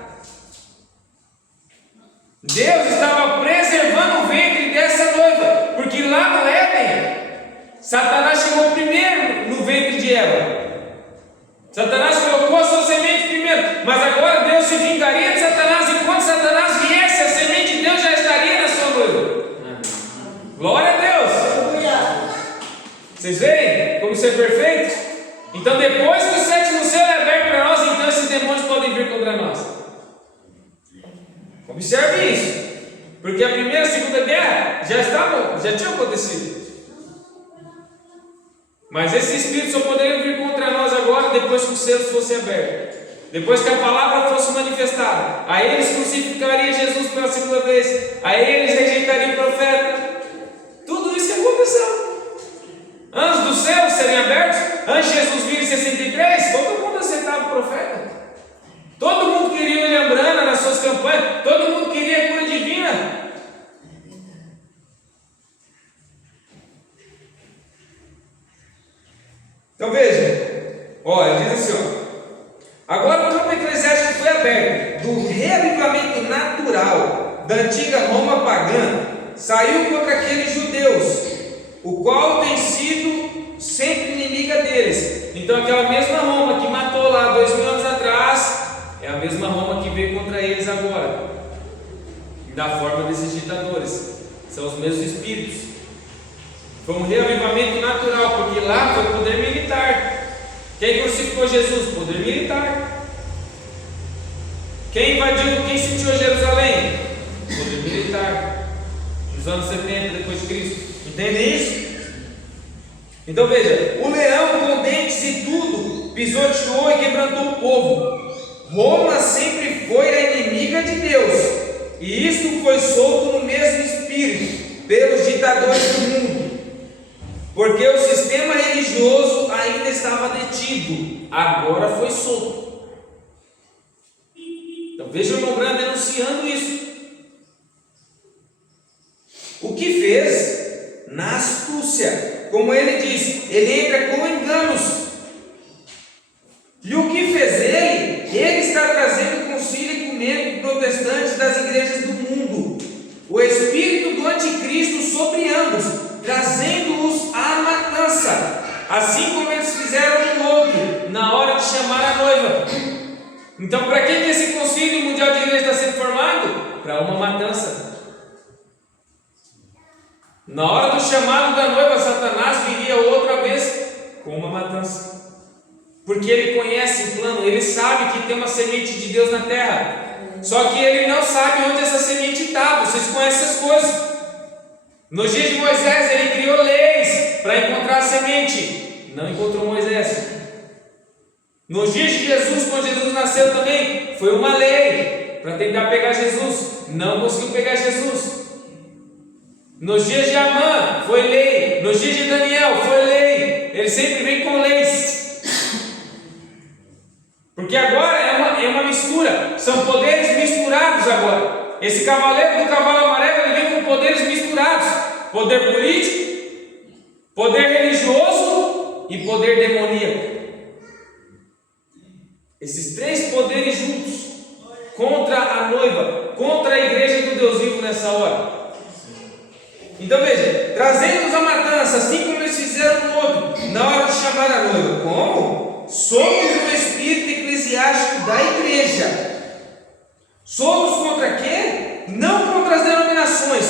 Deus estava preservando o ventre dessa noiva, porque lá no Éden, Satanás chegou primeiro no ventre de Eva. Satanás colocou a sua semente primeiro, mas agora Deus se vingaria de Satanás, e quando Satanás viesse, a semente de Deus já estaria na sua noiva. Glória a Deus! Vocês veem como isso é perfeito? Então depois que o 7º selo é aberto para nós, então esses demônios podem vir contra nós. Observe isso, porque a primeira e a segunda guerra já tinha acontecido. Mas esses espíritos só poderiam vir contra nós agora depois que os selos fossem abertos, depois que a palavra fosse manifestada. Aí eles crucificariam Jesus pela segunda vez, aí eles rejeitariam o profeta. Tudo isso que aconteceu. Antes dos céus serem abertos, antes de Jesus vir em 63, todo mundo aceitava o profeta. Todo mundo queria William Branham nas suas campanhas, todo mundo queria a cura divina. Então veja, olha, diz assim, agora o campo eclesiástico foi aberto, do reavivamento natural da antiga Roma pagã, saiu contra aqueles judeus, o qual tem sido sempre inimiga deles. Então aquela mesma Roma que matou lá 2000 anos atrás, é a mesma Roma que veio contra eles agora, da forma desses ditadores. São os mesmos espíritos. Foi um reavivamento natural, porque lá foi poder militar. Quem crucificou Jesus? Poder militar. Quem invadiu, quem sitiou Jerusalém? Poder militar. Nos anos 70 depois de Cristo. Entende isso? Então veja, o leão com dentes e tudo pisoteou e quebrantou o povo. Roma sempre foi a inimiga de Deus, e isto foi solto no mesmo espírito pelos ditadores do mundo, porque o sistema religioso ainda estava detido, agora foi solto. Então veja o irmão Branham denunciando isso. O que fez? Na astúcia, como ele diz, ele entra com enganos. E o que fez ele? Ele está trazendo consigo ecumênico protestantes das igrejas do mundo, o espírito do anticristo sobre ambos, trazendo-os à matança, assim como eles fizeram no outro, na hora de chamar a noiva. Então, para que esse concílio mundial de igreja está sendo formado? Para uma matança. Na hora do chamado da noiva, Satanás viria outra vez com uma matança. Porque ele conhece o plano, ele sabe que tem uma semente de Deus na terra. Só que ele não sabe onde essa semente está. Vocês conhecem essas coisas. Nos dias de Moisés, ele criou leis para encontrar a semente. Não encontrou Moisés. Nos dias de Jesus, quando Jesus nasceu também, foi uma lei para tentar pegar Jesus. Não conseguiu pegar Jesus. Nos dias de Amã, foi lei. Nos dias de Daniel, foi lei. Ele sempre vem com leis. Porque agora é uma mistura, são poderes misturados agora. Esse cavaleiro do cavalo amarelo, ele vem com poderes misturados: poder político, poder religioso e poder demoníaco. Esses três poderes juntos contra a noiva, contra a igreja do Deus vivo nessa hora. Então veja, trazendo-os à matança, assim como eles fizeram no outro, na hora de chamar a noiva. Como? Somos o espírito eclesiástico da igreja. Somos contra quê? Não contra as denominações.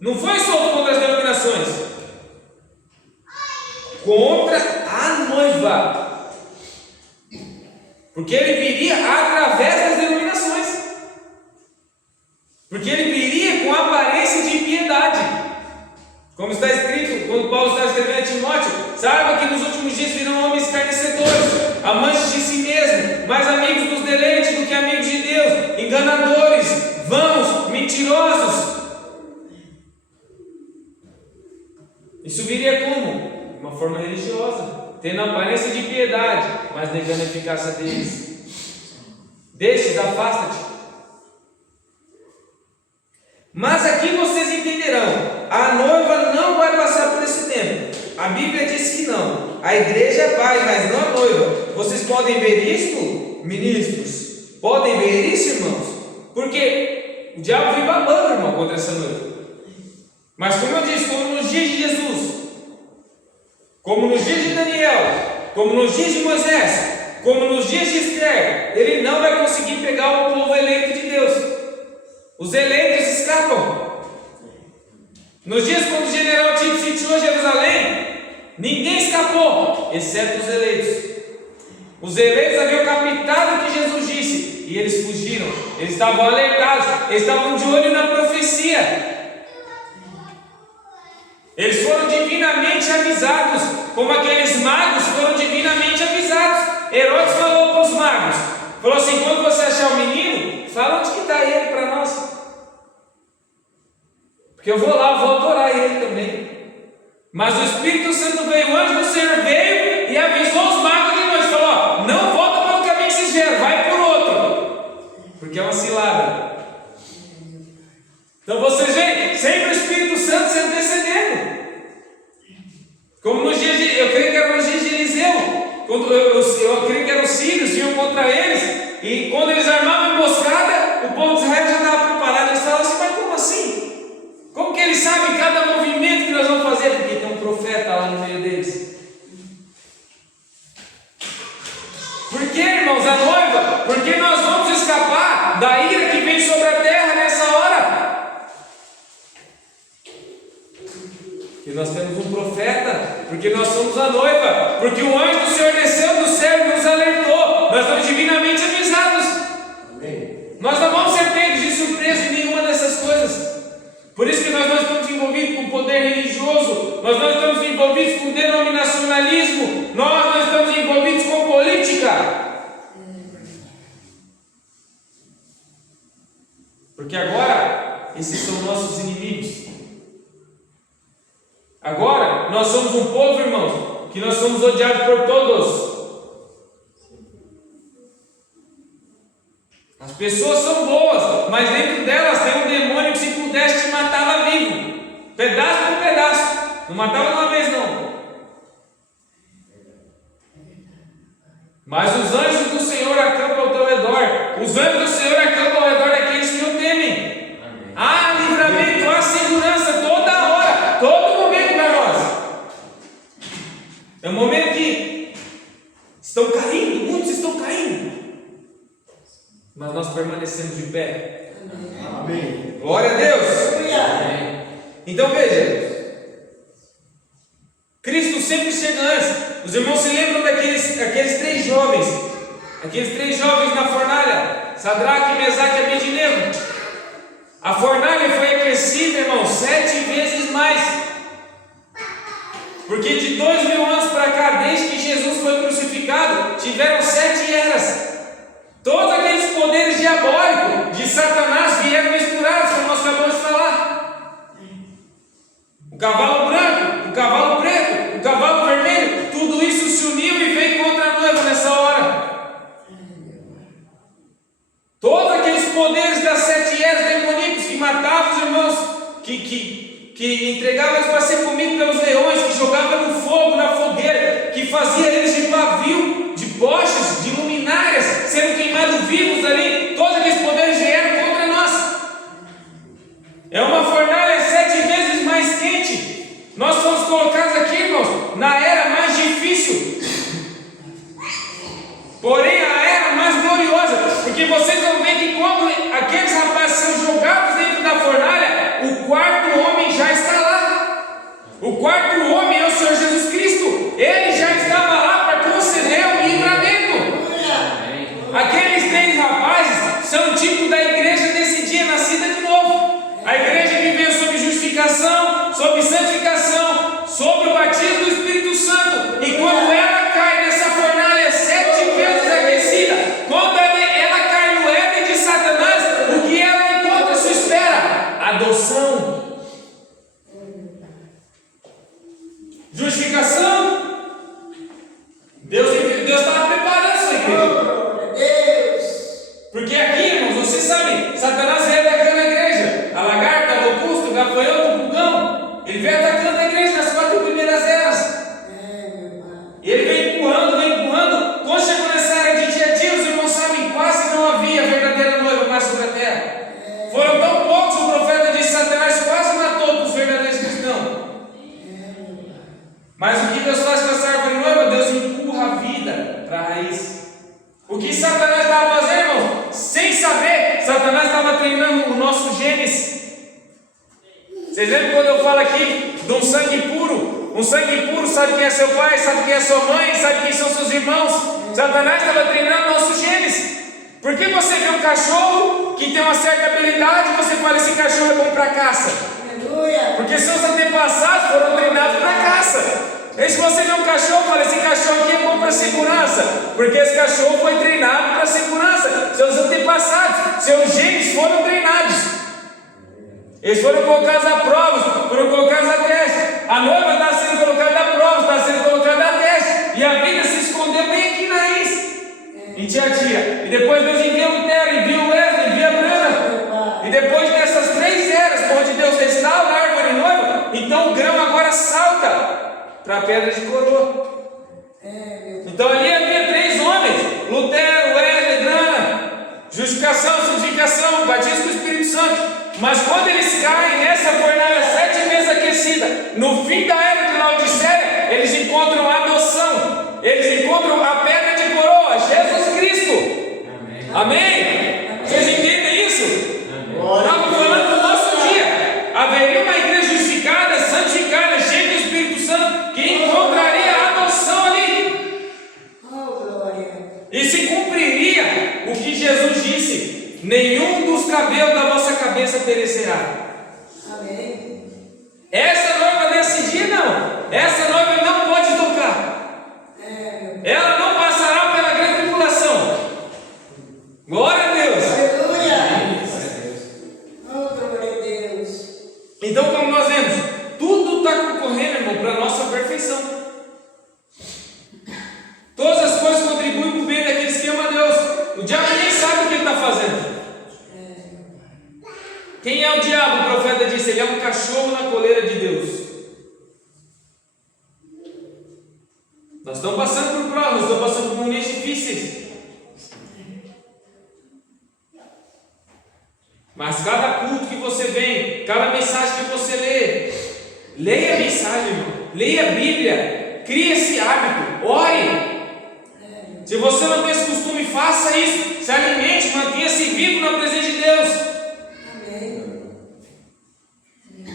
Não foi solto contra as denominações. Contra a noiva. Porque ele viria através das denominações. Porque ele viria com aparência de impiedade. Como está escrito, quando Paulo está escrevendo a Timóteo: saiba que nos últimos dias virão homens escarnecedores, amantes de si mesmos, mais amigos dos deleites do que amigos de Deus, enganadores, vãos, mentirosos. Isso viria como? Uma forma religiosa, tendo aparência de piedade, mas negando a eficácia deles. Destes, afasta-te. Mas aqui vocês entenderão: a noiva não vai passar por esse tempo. A Bíblia diz que não. A igreja vai, mas não a noiva. Vocês podem ver isto, ministros? Podem ver isso, irmãos? Porque o diabo vem babando, irmão, contra essa noiva. Mas como eu disse, como nos dias de Jesus, como nos dias de Daniel, como nos dias de Moisés, como nos dias de Esther, ele não vai conseguir pegar o povo eleito de Deus. Os eleitos escapam. Nos dias quando o general Tito sitiou Jerusalém, ninguém escapou, exceto os eleitos. Os eleitos haviam captado o que Jesus disse e eles fugiram. Eles estavam alertados, eles estavam de olho na profecia. Eles foram divinamente avisados, como aqueles magos foram divinamente avisados. Herodes falou para os magos, falou assim: quando você achar o menino, fala onde que está ele para nós, porque eu vou lá, vou adorar ele também. Mas o Espírito Santo veio, o anjo do Senhor veio e avisou os magos de noite, falou: ó, não volta pelo caminho que vocês vieram, vai por outro, porque é uma cilada. Então vocês veem, sempre o Espírito Santo se antecedendo. Como nos dias de, eu creio que era nos dias de Eliseu, quando eu creio que eram os sírios, vinham contra eles, e quando eles armavam emboscada, o povo de Israel já estava preparado. Eles falavam assim: mas como assim? Como que eles sabem cada movimento que nós vamos fazer? Porque tem um profeta lá no meio deles. Por que, irmãos, a noiva? Porque nós vamos escapar da ira que vem sobre a terra nessa hora. porque nós temos um profeta, porque nós somos a noiva, porque o anjo do Senhor desceu do céu e nos alertou. Nós estamos divinamente avisados. Amém. Nós não vamos ser pegos de surpresa em nenhuma dessas coisas. Por isso que nós não estamos envolvidos com poder religioso, nós não estamos envolvidos com denominacionalismo, nós não estamos envolvidos com política. Porque agora, esses são nossos inimigos. Agora, nós somos um povo, irmãos, que nós somos odiados por todos. As pessoas são boas, mas dentro delas tem um demônio que se pudesse te matava vivo, pedaço por pedaço, não matava de uma vez não. Mas os anjos do Senhor acampam ao teu redor, os anjos do Senhor acampam ao redor daqueles que o temem. Há livramento, há segurança toda hora, todo momento para nós. É um momento que estão caindo, muitos estão caindo, mas nós permanecemos de pé. Amém. Glória a Deus. Amém. Então veja, Cristo sempre chega antes. Os irmãos se lembram daqueles três jovens na fornalha, Sadraque, Mesaque e Abednego. A fornalha foi aquecida, irmão, 7 vezes mais, porque de 2000 anos para cá, desde que Jesus foi crucificado, tiveram 7 eras. Todos aqueles poderes diabólicos de Satanás vieram misturados, como nós acabamos de falar. O cavalo branco, o cavalo preto, o cavalo vermelho, tudo isso se uniu e veio contra a noiva nessa hora. Todos aqueles poderes das 7 eras demoníacos que matavam os irmãos, que entregavam eles para ser comidos pelos leões, que jogavam no fogo, na fogueira, que fazia eles de pavio, de boches, de luminárias, sendo queimados vivos ali, todos aqueles poderes vieram contra nós. É uma fornalha 7 vezes mais quente. Nós fomos colocados aqui, irmãos, na era mais difícil, porém a era mais gloriosa, porque vocês vão ver que quando aqueles rapazes são jogados dentro da fornalha, o quarto homem já está lá. O quarto homem é o Senhor Jesus Cristo. Ele já estava lá para conceder o livramento. Aqueles 3 rapazes são tipo da igreja desse dia, nascida de novo. A igreja que veio sob justificação, sob santificação, sob o batismo do Espírito Santo. E quando ela cai nessa fornalha 7 vezes aquecida, quando ela cai no Éden de Satanás, o que ela encontra à sua espera? Adoção. Justificação. Deus estava preparando essa igreja. Porque aqui, irmãos, vocês sabem, Satanás veio atacando a igreja. A lagarta, a locusta, o gafanhoto, o pulgão. Ele veio atacando a igreja nas 4 primeiras eras. E ele veio empurrando. Quando chegou nessa era de Tiatira, os irmãos sabem, quase não havia verdadeira noiva mais sobre a terra. Foram tão poucos, o profeta disse, Satanás quase matou os verdadeiros cristãos. Mas o que Deus faz com essa árvore noiva? Deus empurra a vida para a raiz. O que Satanás estava fazendo, irmão? Sem saber, Satanás estava treinando o nosso genes. Vocês lembram quando eu falo aqui de um sangue puro? Um sangue puro sabe quem é seu pai, sabe quem é sua mãe, sabe quem são seus irmãos. Satanás estava treinando o nosso genes. Por que você vê um cachorro que tem uma certa habilidade e você fala, esse cachorro é bom para caça? Porque seus antepassados foram treinados para caça. E se você vê um cachorro, fala, esse cachorro aqui é bom para segurança, porque esse cachorro foi treinado para segurança. Seus antepassados, seus genes foram treinados. Eles foram colocados a prova, foram colocados a teste. A noiva está sendo colocada a prova, está sendo colocada a teste. E a vida se escondeu bem aqui na raiz, em Tiatira. E depois Deus envia o Lutero, envia o Wesley, envia a Brana. E depois dessas 3 eras, onde Deus restaura a árvore noiva, então o grão agora salta para a pedra de coroa. Então ali havia 3 homens: Lutero, Wesley, Brana, justificação, santificação, batismo do Espírito Santo. Mas quando eles caem nessa fornalha 7 vezes aquecida, no fim da era de Laodiceia, eles encontram a adoção, eles encontram a pedra de coroa, Jesus Cristo. Amém? Vocês entendem isso? Estamos falando do nosso dia. Haveria uma igreja justificada, santificada, cheia cabelo da vossa cabeça perecerá. Amém. Essa noiva desse dia não. Essa noiva não pode tocar. Ela não passará pela grande tribulação. Glória a Deus. Aleluia. Oh, glória a Deus. Então, como nós vemos, tudo está concorrendo, irmão, para a nossa perfeição. Todas as coisas contribuem para o bem daqueles que amam a Deus. O diabo nem sabe o que ele está fazendo. Quem é o diabo? O profeta disse, ele é um cachorro na coleira de Deus. Nós estamos passando por provas, estamos passando por momentos difíceis. Mas cada culto que você vem, cada mensagem que você lê, leia a mensagem, irmão. Leia a Bíblia, crie esse hábito, ore. Se você não tem esse costume, faça isso. Se alimente, mantenha-se vivo na presença de Deus.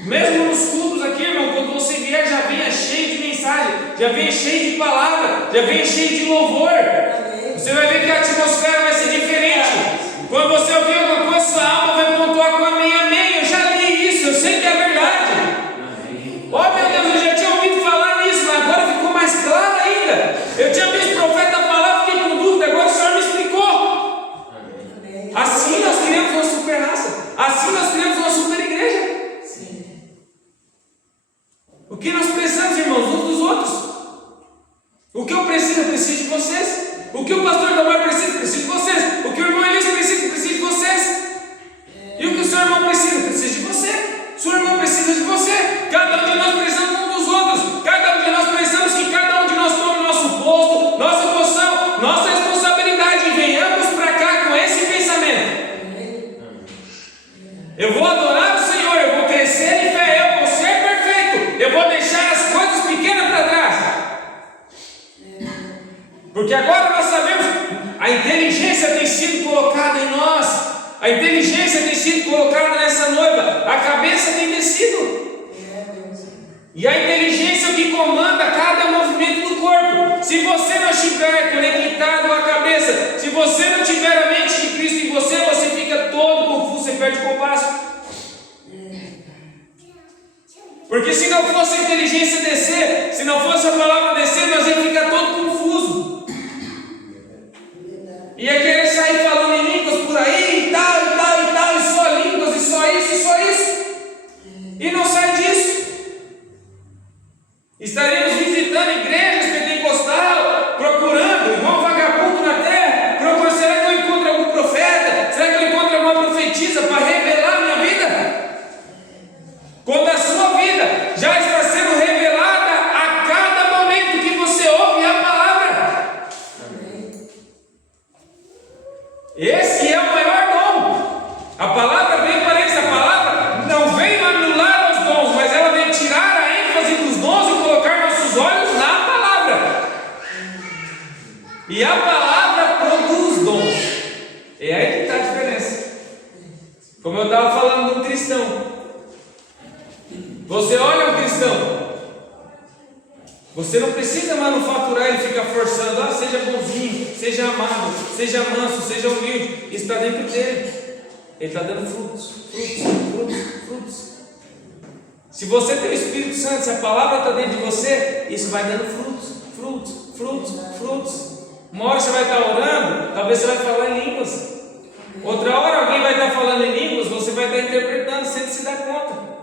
Mesmo nos cultos aqui, irmão, quando você vier, já venha cheio de mensagem, já venha cheio de palavra, já venha cheio de louvor. Você vai ver que a atmosfera vai ser diferente. Quando você ouvir alguma coisa, sua alma vai pontuar com amém, amém. Eu já li isso, eu sei que é verdade. Oh meu Deus, eu já tinha ouvido falar nisso, mas agora ficou mais claro ainda. Eu tinha visto o profeta falar, fiquei com dúvida, agora o Senhor me explicou. Assim nós criamos uma super raça, assim nós criamos uma super igreja. O que nós precisamos, irmãos, uns dos outros. O que eu preciso de vocês. O que o pastor Damar precisa de vocês. O que o irmão Elias precisa de vocês. E o que o seu irmão precisa de você. Seu irmão precisa de você. Cada um de nós precisamos uns dos outros. Cada um de nós precisamos que cada um de nós tome nosso posto, nossa posição, nossa responsabilidade. E venhamos para cá com esse pensamento. Eu vou adorar o Senhor, eu vou crescer em fé, eu vou ser perfeito, eu vou deixar as coisas pequenas para trás. Porque agora nós sabemos, a inteligência tem sido colocada em nós, a inteligência tem sido colocada nessa noiva, a cabeça tem descido. E a inteligência é o que comanda cada movimento do corpo. Se você não estiver conectado à cabeça, se você não tiver a mente de Cristo em você, você fica todo confuso, você perde o compasso. Porque se não fosse a inteligência descer, se não fosse a palavra descer, nós ia ficar todo confuso. Ia querer sair falando em línguas por aí, e tal, e só línguas, e só isso. E não sai disso. Estaremos visitando igrejas pentecostal, procurando, igual vagabundo na terra, procurando, será que eu encontro algum profeta? Será que eu encontro alguma profetisa para revelar a minha vida? Quando a sua vida já está sendo revelada a cada momento que você ouve a palavra. Esse é o maior dom. A palavra veio para isso. A palavra não veio anular os dons, mas ela veio tirar a ênfase dos dons e colocar nossos olhos na palavra. E a palavra produz dons. É aí que está a diferença. Como eu estava falando de um cristão. Você olha um cristão, você não precisa manufaturar ele ficar forçando, seja bonzinho, seja amado, seja manso, seja humilde. Isso está dentro dele. Ele está dando frutos. Se você tem o Espírito Santo, se a palavra está dentro de você, isso vai dando frutos. Uma hora você vai estar orando, talvez você vai falar em línguas. Outra hora alguém vai estar falando em línguas, você vai estar interpretando sem se dar conta.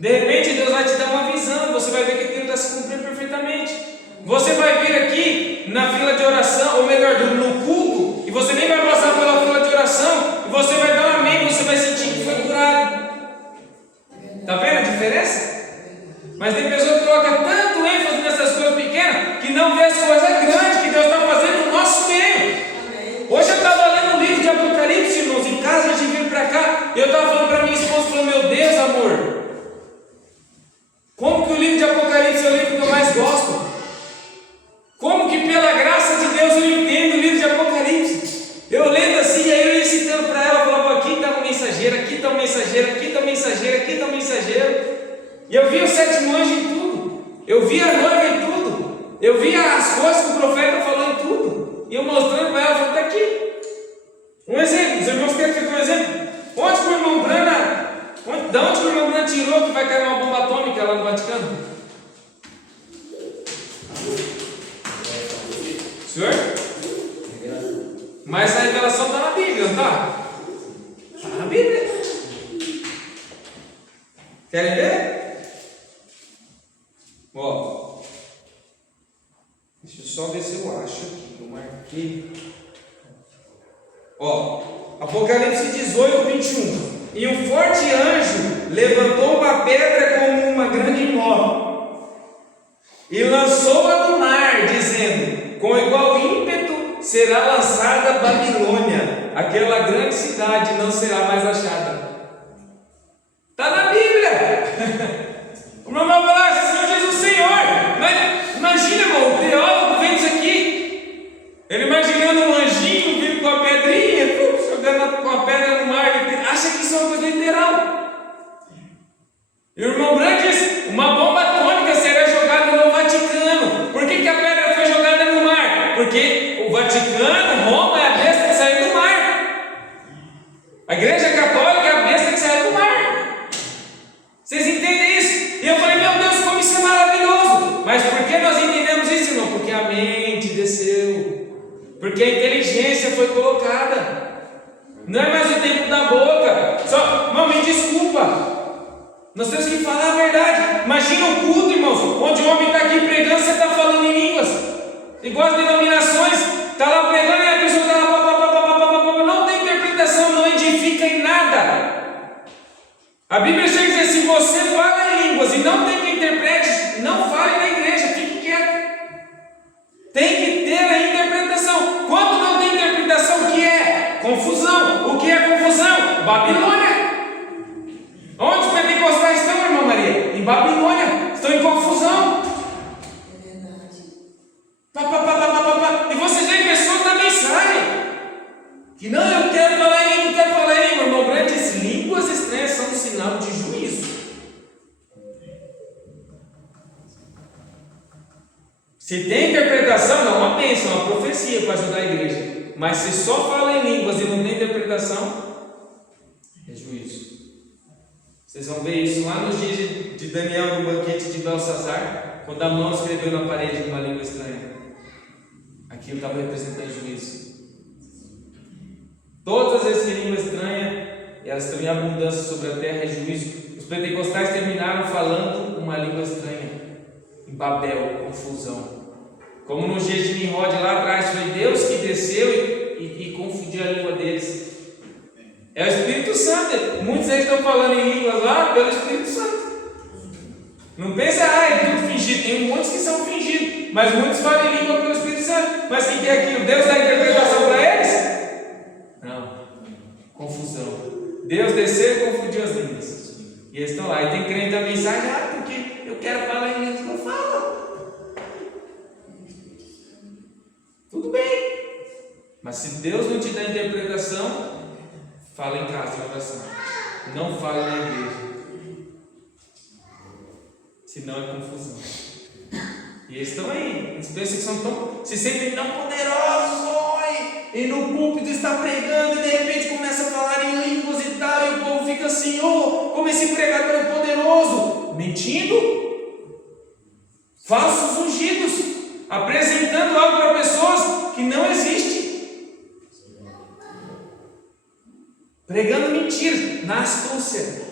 De repente Deus vai te dar uma visão e você vai ver que aquilo está se cumprindo perfeitamente. Você vai vir aqui na fila de oração, ou melhor, no culto, e você nem vai passar pela fila de oração, e você vai dar um amém, você vai sentir que foi curado. Está vendo a diferença? Mas tem pessoas que colocam tanto ênfase nessas coisas pequenas que não vê as coisas grandes que Deus está fazendo no nosso meio. Hoje eu estava lendo o livro de Apocalipse, irmãos, em casa, a gente veio para cá, e eu estava falando para minha esposa, falou, meu Deus, amor, como que o livro de Apocalipse é o livro que eu mais gosto? Como que pela graça de Deus eu entendo o livro de Apocalipse? Eu lendo assim, aí eu ia citando para ela, falava, aqui está um mensageiro, aqui está um mensageiro, aqui está um mensageiro, aqui está um mensageiro. E eu via o sétimo anjo em tudo, eu via a noiva em tudo, eu via as coisas que o profeta falou em tudo. E eu mostrando para ela, falando, está aqui. Um exemplo, os irmãos querem que eu dê um exemplo? tirou que vai cair uma bomba atômica lá no Vaticano? Senhor? Mas a revelação está na Bíblia, não está? Está na Bíblia. Querem ver? Ó. Deixa eu só ver se eu acho aqui. Eu marquei. Ó. Apocalipse 18, 21. E um forte anjo levantou uma pedra como uma grande nó e lançou-a no mar, dizendo: com igual ímpeto será lançada Babilônia, aquela grande cidade não será mais achada. Está na Bíblia. O meu irmão vai lá, Senhor diz o Senhor. Mas imagina, irmão, o teólogo vendo isso aqui, ele imaginando um anjinho vindo com a pedrinha, jogando com a pedra no mar, ele acha que isso é uma coisa literal. E o irmão Branco diz: uma bomba atômica será jogada no Vaticano. Por que a pedra foi jogada no mar? Porque o Vaticano, Roma, é a besta que saiu do mar. A Igreja Católica é a besta que saiu do mar. Vocês entendem isso? E eu falei: meu Deus, como isso é maravilhoso. Mas por que nós entendemos isso, irmão? Porque a mente desceu, porque a inteligência foi colocada. Não é mais o tempo da boca. Só, irmão, me desculpa. Nós temos que falar a verdade. Imagina um culto, irmãos, onde o homem está aqui pregando, você está falando em línguas. Igual as denominações, está lá pregando e a pessoa está lá, não tem interpretação, não edifica em nada. A Bíblia chega a dizer: se você fala em línguas e não tem que interprete, não fale na igreja, fique quieto. Tem que ter a interpretação. Quando não tem interpretação, o que é? Confusão. O que é confusão? Babilônia. Onde os pentecostais estão, irmã Maria? Em Babilônia. Estão em confusão. É verdade. E vocês veem pessoas da mensagem que não, eu quero falar em língua, quero falar em língua. Irmão Branco diz: línguas estranhas são um sinal de juízo. Se tem interpretação, não é uma bênção, é uma profecia para ajudar a igreja. Mas se só fala em línguas e não tem interpretação, é juízo. Vocês vão ver isso lá nos dias de Daniel, no banquete de Belsazar, quando a mão escreveu na parede uma língua estranha. Aquilo estava representando juízo. Todas as línguas estranhas, elas estão em abundância sobre a terra, é juízo. Os pentecostais terminaram falando uma língua estranha, em Babel, confusão. Como no dia de Nimrod lá atrás, foi Deus que desceu e confundiu a língua deles. É o Espírito Santo. Muitos deles estão falando em línguas lá pelo Espírito Santo. Não pensa, é tudo fingido. Tem muitos que são fingidos, mas muitos falam em língua pelo Espírito Santo. Mas quem é aquilo? Deus dá interpretação para eles? Não. Confusão. Deus desceu e confundiu as línguas. E eles estão lá. E tem crente da mensagem: porque eu quero falar em línguas. Não fala. Tudo bem. Mas se Deus não te dá interpretação, fala em casa, em oração. Não fala na igreja. Senão é confusão. E eles estão aí. Eles pensam que são tão, se sentem tão poderosos. E no púlpito está pregando e de repente começa a falar em línguas e tal. E o povo fica assim: como esse pregador é poderoso. Mentindo. Falsos ungidos. Apresentando algo para pessoas que não existe. Pregando mentira, na astúcia.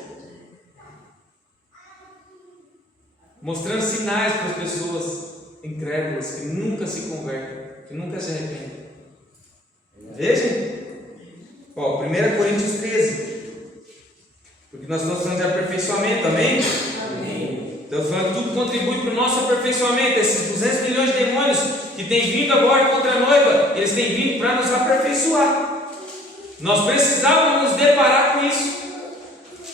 Mostrando sinais para as pessoas incrédulas que nunca se convertem, que nunca se arrependem. Vejam. 1 Coríntios 13. Porque nós estamos falando de aperfeiçoamento, amém? Amém. Estamos falando que tudo contribui para o nosso aperfeiçoamento. Esses 200 milhões de demônios que têm vindo agora contra a noiva, eles têm vindo para nos aperfeiçoar. Nós precisávamos nos deparar com isso.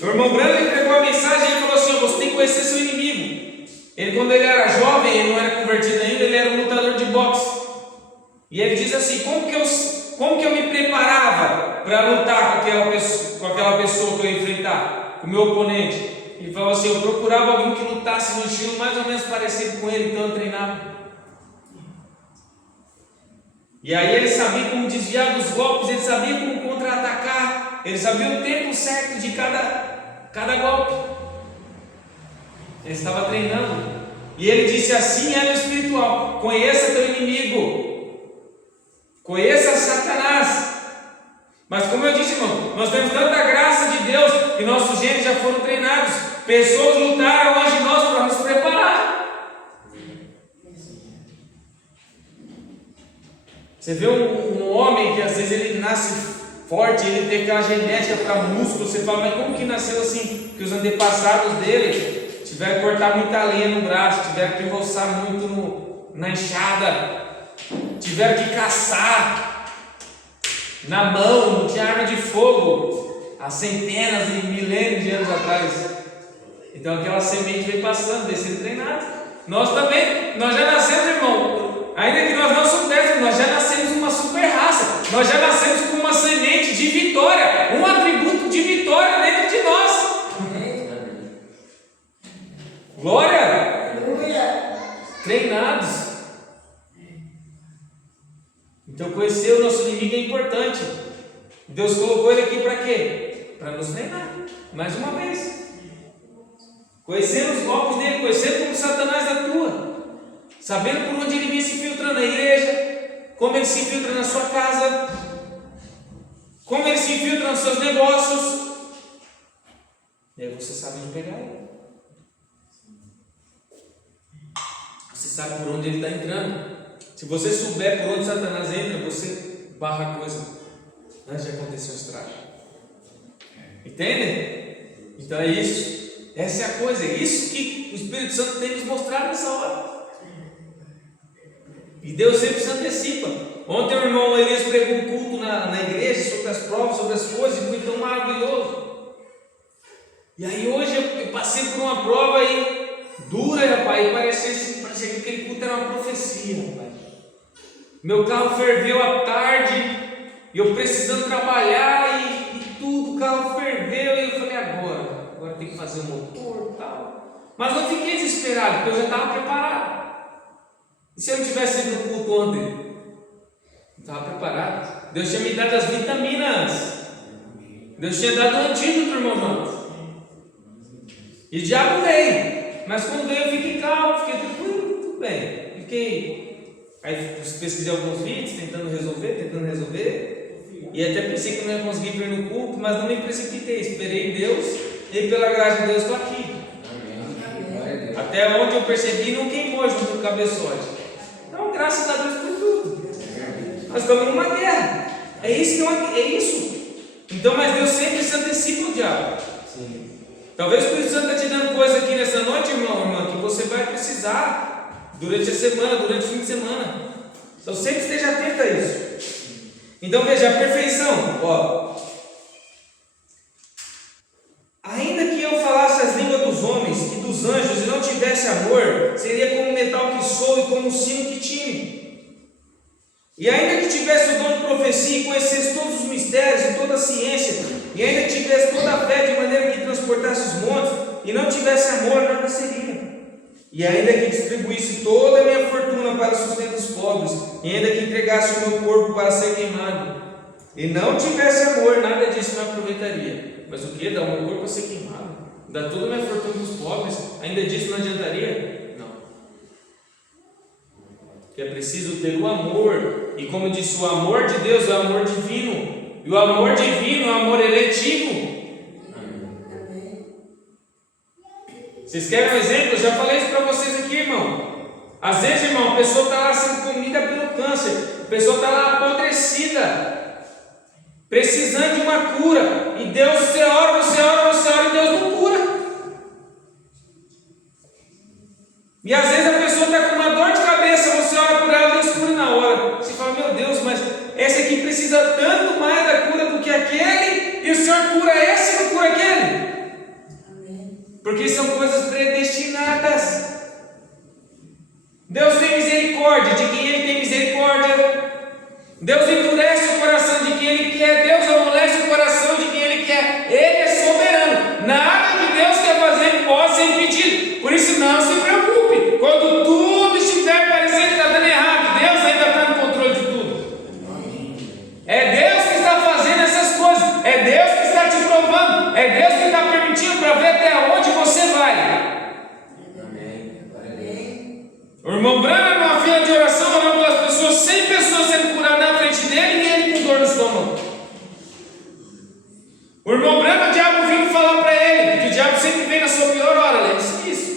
O irmão Branco entregou a mensagem e falou assim: você tem que conhecer seu inimigo. Ele, quando ele era jovem, ele não era convertido ainda, ele era um lutador de boxe. E ele diz assim: como que eu me preparava para lutar com aquela pessoa que eu ia enfrentar, com o meu oponente? Ele falou assim: eu procurava alguém que lutasse no estilo mais ou menos parecido com ele, então eu treinava. E aí ele sabia como desviar dos golpes, ele sabia como contra-atacar, ele sabia o tempo certo de cada golpe. Ele estava treinando. E ele disse: assim é no espiritual: conheça teu inimigo, conheça Satanás. Mas como eu disse, irmão, nós temos tanta graça de Deus que nossos genes já foram treinados. Pessoas lutaram antes de nós para nos preparar. Você vê um homem que às vezes ele nasce forte, ele tem aquela genética para músculo. Você fala, mas como que nasceu assim? Porque os antepassados dele tiveram que cortar muita lenha no braço, tiveram que roçar muito na enxada, tiveram que caçar na mão, não tinha arma de fogo há centenas e milênios de anos atrás. Então aquela semente veio passando, veio sendo treinada. Nós também, nós já nascemos, irmão, ainda que nós não soubéssemos, nós já nascemos uma super raça, nós já nascemos com uma semente de vitória, um atributo de vitória dentro de nós. Glória! Aleluia! Treinados. Então conhecer o nosso inimigo é importante. Deus colocou ele aqui para quê? Para nos treinar. Mais uma vez. Conhecendo os golpes dele, conhecendo como Satanás atua, sabendo por onde ele vem se infiltrando na igreja, como ele se infiltra na sua casa, como ele se infiltra nos seus negócios. E aí você sabe onde pegar ele. Você sabe por onde ele está entrando. Se você souber por onde Satanás entra, você barra a coisa antes de acontecer um estrago. Entende? Então é isso. Essa é a coisa. É isso que o Espírito Santo tem nos mostrado nessa hora. E Deus sempre se antecipa. Ontem o irmão Elias pregou um culto na igreja sobre as provas, sobre as coisas, e foi tão maravilhoso. E aí hoje eu passei por uma prova aí dura, rapaz, e parecia que aquele culto era uma profecia, rapaz. Meu carro ferveu à tarde, e eu precisando trabalhar e tudo, o carro ferveu, e eu falei, agora tem que fazer o motor e tal. Mas não fiquei desesperado, porque eu já estava preparado. E se eu não tivesse ido no culto ontem? Eu estava preparado. Deus tinha me dado as vitaminas antes. Deus tinha dado um antídoto, irmão, antes. E o diabo veio. Mas quando veio eu fiquei calmo, fiquei tranquilo, tudo bem. Aí pesquisei alguns vídeos, tentando resolver. E até pensei que eu não ia conseguir vir no culto, mas não me precipitei. Esperei em Deus e pela graça de Deus estou aqui. Amém. Até onde eu percebi, não queimou junto com o cabeçote. Então, graças a Deus por tudo. Nós estamos numa guerra. É isso. Então, mas Deus sempre se antecipa o diabo. Sim. Talvez o Espírito Santo está te dando coisa aqui nessa noite, irmão, que você vai precisar durante a semana, durante o fim de semana. Então sempre esteja atento a isso. Então veja, a perfeição. Ó. Ainda que eu falasse as línguas dos homens e dos anjos e não tivesse amor, seria como um metal que soa e como um sino que tine. E ainda que tivesse o dom de profecia e conhecesse todos os mistérios e toda a ciência, e ainda que tivesse toda a fé de maneira que transportasse os montes, e não tivesse amor, nada seria. E ainda que distribuísse toda a minha fortuna para o sustento dos pobres, e ainda que entregasse o meu corpo para ser queimado, e não tivesse amor, nada disso me aproveitaria. Mas o que? Dar o meu corpo para ser queimado? Dar toda a minha fortuna para os pobres? Ainda disso não adiantaria? Não. Que é preciso ter o amor, e como eu disse, o amor de Deus é o amor divino, e o amor divino é o amor eletivo. Vocês querem um exemplo? Eu já falei isso para vocês aqui, irmão. Às vezes, irmão, a pessoa está lá sendo comida pelo câncer, a pessoa está lá apodrecida, precisando de uma cura, e Deus, você ora, e Deus não cura. E às vezes a pessoa está com uma dor de cabeça, você ora por ela, Deus cura na hora. Você fala, meu Deus, mas esse aqui precisa tanto mais da cura do que aquele, e o Senhor cura esse e não cura aquele. Porque são coisas predestinadas. Deus tem misericórdia de quem Ele tem misericórdia. Deus endurece o coração de quem Ele quer. Deus amolece o coração de quem Ele quer. Ele é soberano. Nada que Deus quer fazer pode ser impedido. Por isso não se preocupe. Quando tudo estiver parecendo que está dando errado, Deus ainda está no controle de tudo. É Deus que está fazendo essas coisas. É Deus que está te provando. É Deus que está permitindo para ver até onde você vai. O irmão Branham, numa fila de oração, orando pelas pessoas, 100 pessoas sendo curadas na frente dele e ele com dor no estômago. O irmão Branham, o diabo vindo falar para ele, porque o diabo sempre vem na sua pior hora, lembre-se disso.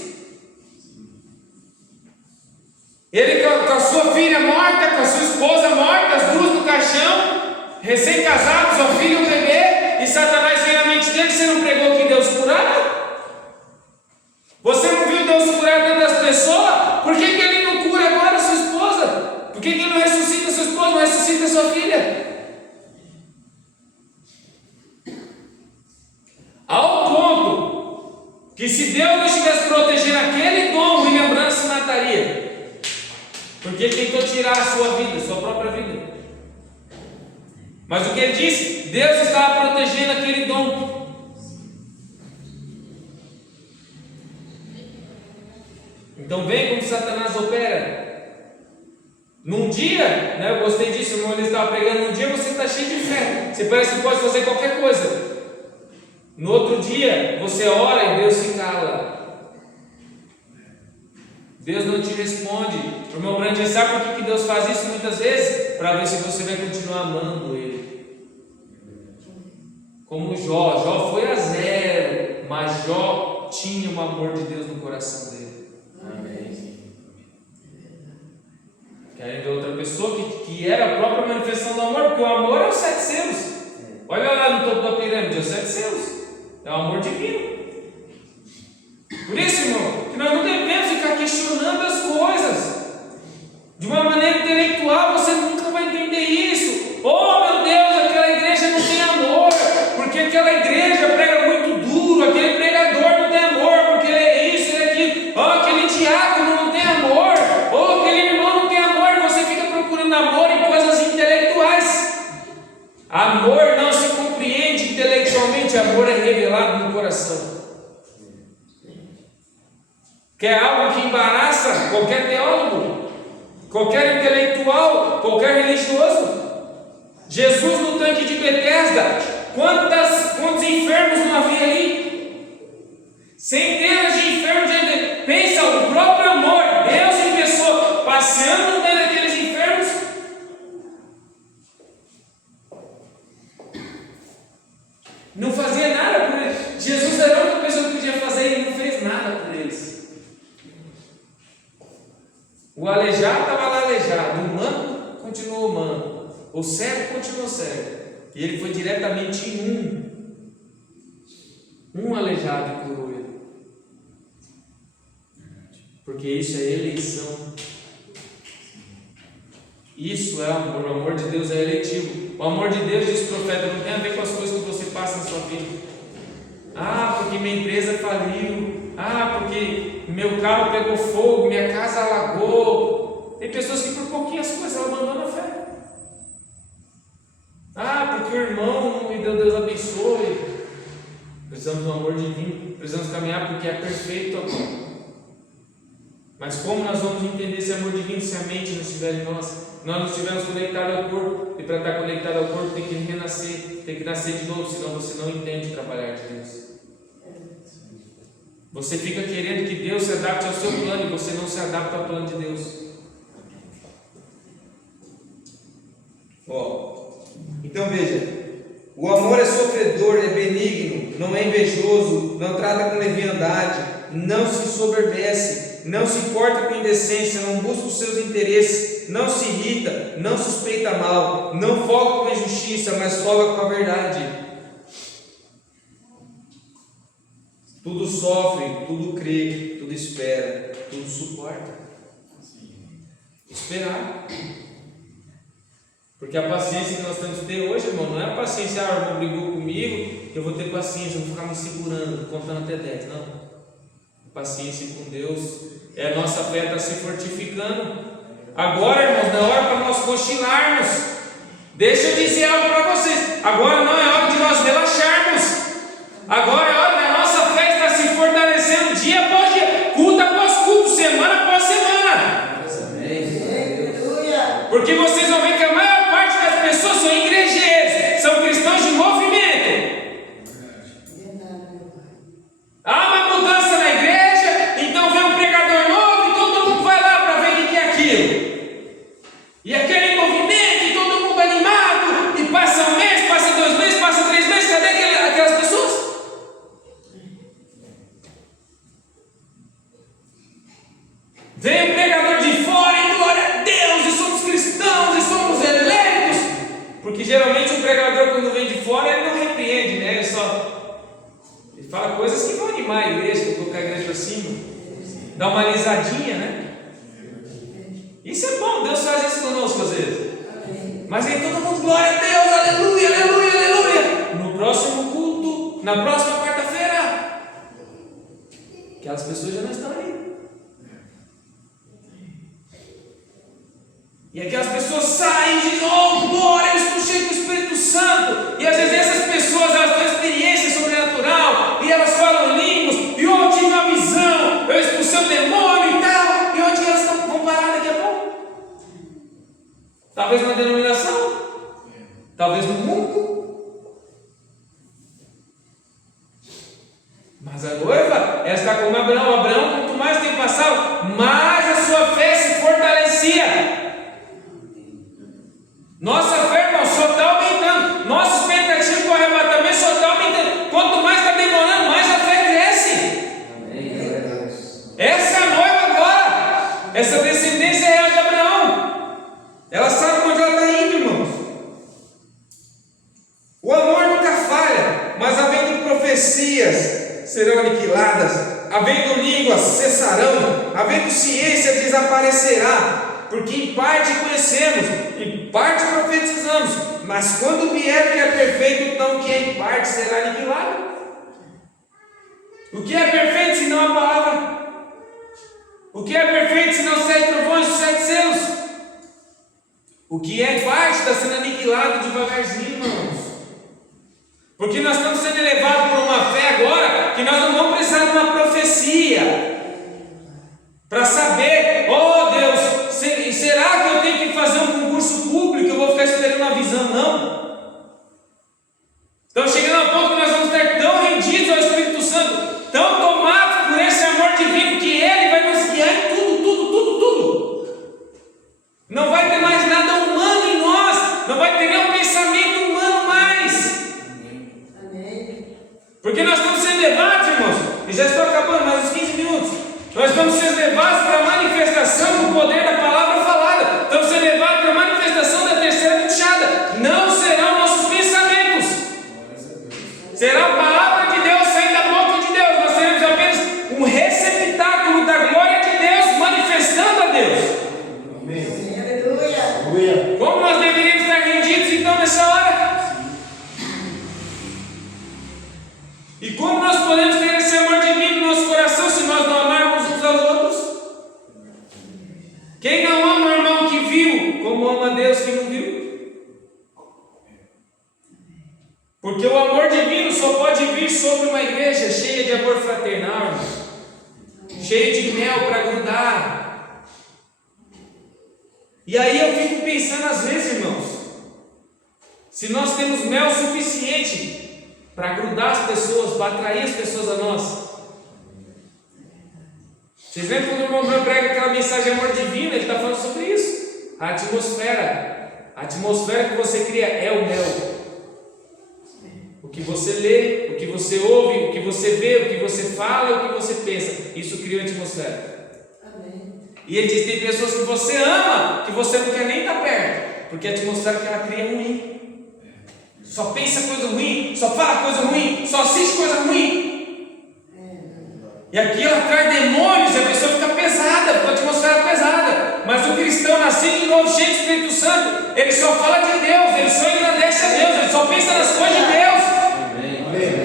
Ele com a sua filha morta, com a sua esposa morta, as duas no caixão, recém-casados, o filho e o bebê, e Satanás vem na mente dele: você não pregou que Deus curava? Você não viu Deus curar dentro das pessoas? Por que ele não cura agora a sua esposa? Por que ele não ressuscita a sua esposa, não ressuscita a sua filha? Ao ponto que, se Deus não estivesse protegendo aquele dom, William Branham se mataria, porque tentou tirar a sua vida, a sua própria vida. Mas o que ele disse? Deus estava protegendo aquele dom. Então vem como Satanás opera. Num dia, eu gostei disso, o irmão ele estava pregando, num dia você está cheio de fé, você parece que pode fazer qualquer coisa. No outro dia, você ora e Deus se cala. Deus não te responde. O irmão Branham diz: sabe por que Deus faz isso muitas vezes? Para ver se você vai continuar amando Ele. Como Jó. Jó foi a 0, mas Jó tinha o amor de Deus no coração dele. Amém. Querem ver outra pessoa que era a própria manifestação do amor? Porque o amor é os 7 selos. Olha lá no topo da pirâmide, os 7 selos. É o amor divino. Por isso, irmão, que nós não devemos ficar questionando as coisas. De uma maneira intelectual, você nunca vai entender isso. Oh, meu Deus, aquela igreja não tem amor, porque aquela igreja prega muito duro, aquele pregador não tem amor, porque ele é isso, ele é aquilo. Oh, aquele diácono não tem amor. Oh, aquele irmão não tem amor. Você fica procurando amor em coisas intelectuais. Amor não se compreende intelectualmente, amor é revelado no coração. Que é algo que embaraça qualquer teólogo, qualquer intelectual, qualquer religioso. Jesus no tanque de Betesda, quantos enfermos não havia ali? Centenas de enfermos diante dele. Pensa, o próprio amor, Deus em pessoa, passeando no meio daqueles enfermos. Não fazia nada por eles. Jesus era a única pessoa que podia fazer e ele não fez nada por eles. O aleijado estava lá aleijado, o manco continuou manco, o cego continuou cego, e ele foi diretamente em um aleijado e curou ele, porque isso é eleição, isso é amor. O amor de Deus é eletivo. O amor de Deus, diz o profeta, não tem a ver com as coisas que você passa na sua vida. Ah, porque minha empresa faliu. Ah, porque meu carro pegou fogo, minha casa alagou. Tem pessoas que por pouquinhas coisas abandonam a fé. Ah, porque o irmão não me deu, Deus abençoe. Precisamos do amor divino, precisamos caminhar porque é perfeito amor. Mas como nós vamos entender esse amor divino se a mente não estiver em nós? Nós não estivermos conectados ao corpo, e para estar conectado ao corpo tem que renascer, tem que nascer de novo, senão você não entende o trabalhar de Deus. Você fica querendo que Deus se adapte ao seu plano e você não se adapta ao plano de Deus. Então veja, o amor é sofredor, é benigno, não é invejoso, não trata com leviandade, não se soberbece, não se importa com indecência, não busca os seus interesses, não se irrita, não suspeita mal, não folga com a injustiça, mas folga com a verdade. Tudo sofre, tudo crê, tudo espera, tudo suporta. Esperar. Porque a paciência que nós temos que ter hoje, irmão, não é a paciência: o irmão brigou comigo, eu vou ter paciência, eu vou ficar me segurando, contando até 10. Não. A paciência com Deus é a nossa fé está se fortificando. Agora, irmãos, não é hora para nós cochilarmos. Deixa eu dizer algo para vocês. Agora não é hora de nós relaxarmos. Agora é hora da nossa fé estar se fortalecendo dia após dia, culto após culto, semana após semana. Porque vocês vão ver que a maior parte das pessoas são igrejeiros, são cristãos de movimento. Há uma mudança na igreja, então vem um pregador novo e todo mundo vai lá para Porque geralmente o pregador, quando vem de fora, ele não repreende, né? Ele fala coisas que vão animar a igreja, vão colocar a igreja para cima, dá uma alisadinha, né? Isso é bom, Deus faz isso conosco às vezes. Mas aí todo mundo, glória a Deus, aleluia, aleluia, aleluia. No próximo culto, na próxima quarta-feira, aquelas pessoas já não estão ali. E aquelas pessoas saem de novo, glória, eu estou cheio do Espírito Santo. E às vezes essas pessoas, elas têm experiência sobrenatural, e elas falam línguas, e eu tive uma visão, eu expulsei o demônio e tal. E onde elas vão parar daqui a pouco? Talvez na denominação, talvez no mundo. Mas a noiva, ela está como Abraão. Abraão, quanto mais tempo passava, mais a sua fé se fortalecia. Nossa fé, irmão, só está aumentando. Nossa expectativa com o arrebatamento só está aumentando. Quanto mais está demorando, mais a fé cresce. Essa é a noiva agora. Essa descendência real de Abraão. Ela sabe onde ela está indo, irmãos. O amor nunca falha, mas havendo profecias serão aniquiladas, havendo línguas cessarão, havendo ciência desaparecerá. Porque em parte conhecemos, em parte profetizamos, mas quando vier o que é perfeito, então o que é em parte será aniquilado. O que é perfeito senão a palavra? O que é perfeito senão 7 trovões e 7 selos? O que é em parte está sendo aniquilado devagarzinho, irmãos. Porque nós estamos sendo elevados por uma fé agora, que nós não vamos precisar de uma profecia para saber, oh Deus, será que eu tenho que fazer um concurso público? Eu vou ficar esperando uma visão? Não. Então, chegando a ponto que nós vamos estar tão rendidos ao Espírito Santo, tão tomados por esse amor divino, que Ele vai nos guiar em tudo. Não vai ter mais nada humano em nós, não vai ter nenhum pensamento humano mais. Amém. Porque nós estamos sendo levados, irmãos, e já estou acabando, mais uns 15 minutos. Nós estamos sendo levados para a manifestação do poder da palavra falada. Estamos sendo levados para a manifestação da terceira puxada. Não serão nossos pensamentos, será a palavra de Deus saindo da boca de Deus. Nós seremos apenas um receptáculo da glória de Deus, manifestando a Deus. Amém. Aleluia. Como nós deveríamos estar rendidos então nessa hora? E como nós podemos ter esse amor divino no nosso coração se nós não amarmos uns aos outros? Quem não ama o irmão que viu, como ama Deus que não viu? Porque o amor divino só pode vir sobre uma igreja cheia de amor fraternal, cheia de mel para grudar. E aí eu fico pensando às vezes, irmãos, se nós temos mel suficiente para grudar as pessoas, para atrair as pessoas a nós. Vocês lembram quando o irmão Branco prega aquela mensagem de amor divino? Ele está falando sobre isso. A atmosfera que você cria é o mel. O que você lê, o que você ouve, o que você vê, o que você fala, o que você pensa, isso cria a atmosfera. Amém. E ele diz: tem pessoas que você ama, que você não quer nem estar perto, porque a atmosfera que ela cria é ruim. Só pensa coisa ruim, só fala coisa ruim, só assiste coisa ruim. E aquilo atrai demônios e a pessoa fica pesada, fica a atmosfera pesada. Mas o cristão nascido de novo, cheio do Espírito Santo, ele só fala de Deus, ele só engrandece a Deus, ele só pensa nas coisas de Deus.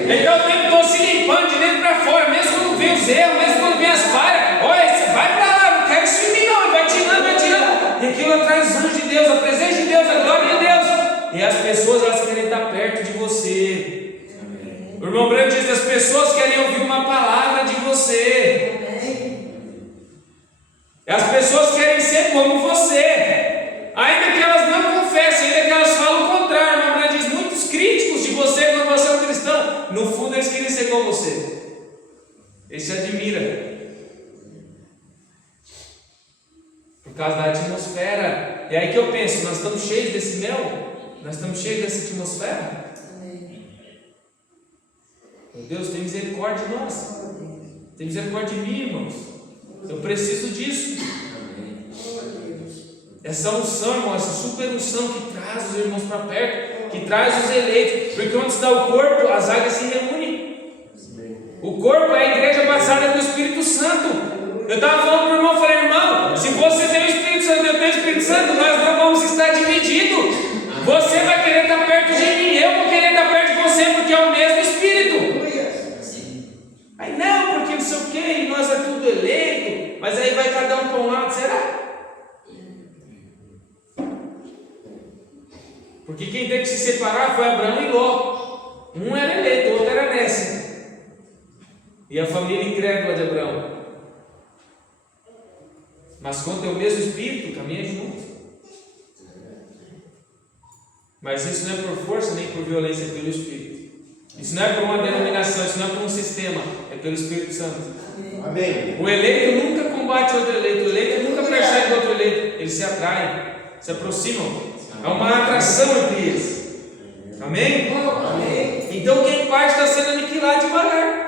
Ele está o tempo todo se limpando de dentro para fora, mesmo quando vem os erros, mesmo quando vem as falhas. Olha, você vai para lá, não quero isso em mim não, vai tirando. E aquilo atrai os anjos de Deus, a presença de Deus, a glória de Deus. E as pessoas, elas querem estar perto de você. Amém. O irmão Branco diz: as pessoas querem ouvir uma palavra de você. Amém. As pessoas querem ser como você, ainda que elas não confessem, ainda que elas falam o contrário. O irmão Branco diz: muitos críticos de você quando você é um cristão, no fundo eles querem ser como você. Eles se admiram por causa da atmosfera. E aí que eu penso: nós estamos cheios desse mel? Nós estamos cheios dessa atmosfera? Amém. Meu Deus, tem misericórdia de nós. Tem misericórdia de mim, irmãos. Eu preciso disso. Essa unção, irmão, essa super unção que traz os irmãos para perto, que traz os eleitos, porque onde está o corpo, as águas se reúnem. O corpo é a igreja passada do Espírito Santo. Eu estava falando para o irmão, falei, irmão, se você tem o Espírito Santo, eu tenho o Espírito Santo, nós não vamos estar divididos. Você vai querer estar perto de mim, eu vou querer estar perto de você, porque é o mesmo Espírito. Aí não, porque não sei o que, nós é tudo eleito, mas aí vai cada um para um lado, será? Porque quem teve que se separar foi Abraão e Ló. Um era eleito, o outro era nécia. E a família incrédula de Abraão. Mas quando é o mesmo Espírito, caminha junto. Mas isso não é por força nem por violência, é pelo Espírito. Isso não é por uma denominação, isso não é por um sistema, é pelo Espírito Santo. Amém. O eleito nunca combate outro eleito, o eleito nunca persegue outro eleito, eles se atraem, se aproximam. É uma atração entre eles. Amém? Então quem parte está sendo aniquilado devagar.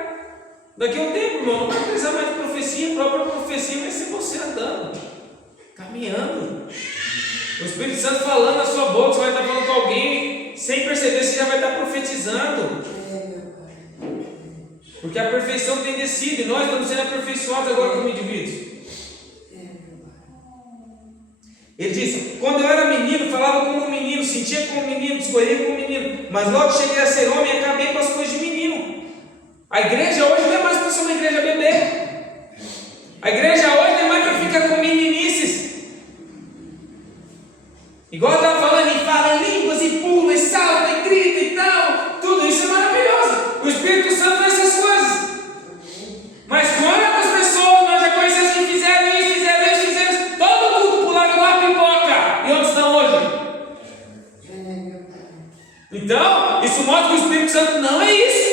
Daqui a um tempo, irmão, não vai precisar mais de profecia, a própria profecia vai ser você andando, caminhando. O Espírito Santo falando na sua boca, você vai estar falando com alguém, sem perceber, você já vai estar profetizando. Porque a perfeição tem descido, e nós estamos sendo aperfeiçoados agora como indivíduos. Ele disse, quando eu era menino, falava como um menino, sentia como um menino, discorria como um menino, mas logo cheguei a ser homem e acabei com as coisas de menino. A igreja hoje não é mais para ser uma igreja bebê. A igreja hoje não é mais para ficar com meninices. Igual eu estava falando, e fala em línguas, e pula, e salta, e grita e tal. Tudo isso é maravilhoso. O Espírito Santo faz essas coisas. Mas quantas pessoas nós já conhecemos que fizeram isso, todo mundo pulava igual a pipoca. E onde estão hoje? Então, isso mostra que o Espírito Santo não é isso.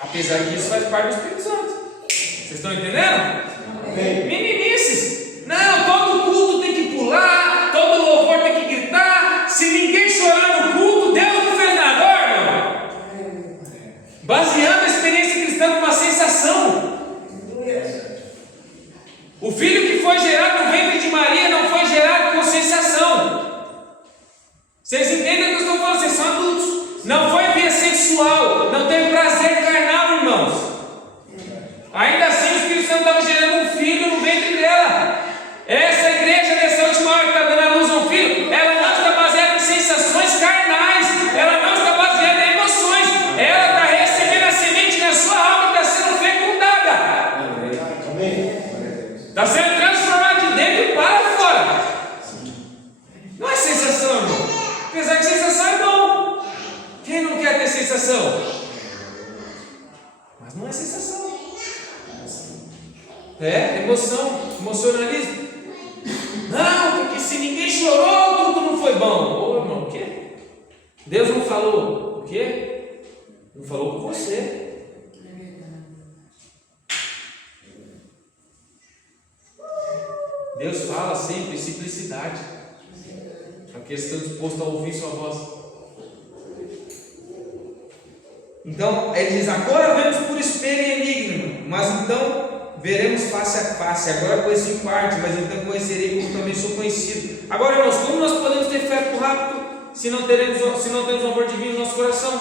Apesar que isso faz parte do Espírito Santo. Vocês estão entendendo? Amém. Meninices. Não, todo culto tem que pular, todo louvor tem que gritar. Se ninguém chorar no culto, Deus não fez nada, irmão. Baseando a experiência cristã numa sensação. O filho que foi gerado no ventre de Maria não foi gerado com sensação. Vocês entendem o que eu estou falando? Vocês são adultos. Não foi via sexual, não teve prazer carnal, irmãos. Ainda assim o Espírito Santo estava gerando um filho no ventre dela. Essa igreja nessa última hora que está dando a luz a um filho, ela não está baseada em sensações carnais, ela não está baseada em emoções, ela está recebendo a semente na sua alma e está sendo fecundada. Amém. Está sendo transformada de dentro para fora. Não é sensação, irmão. Apesar que sensação é bom. Quem não quer ter sensação? Mas não é sensação. É emoção, emocionalismo. Não, porque se ninguém chorou, tudo não foi bom. Ô, irmão, o quê? Deus não falou. O quê? Não falou com você. Deus fala sempre em simplicidade. Aqueles que estão dispostos a ouvir sua voz. Então, ele diz, agora vemos por espelho e enigma, mas então veremos face a face. Agora conheço em parte, mas então conhecerei como também sou conhecido. Agora, irmãos, como nós podemos ter fé por rápido se não temos o amor divino no nosso coração?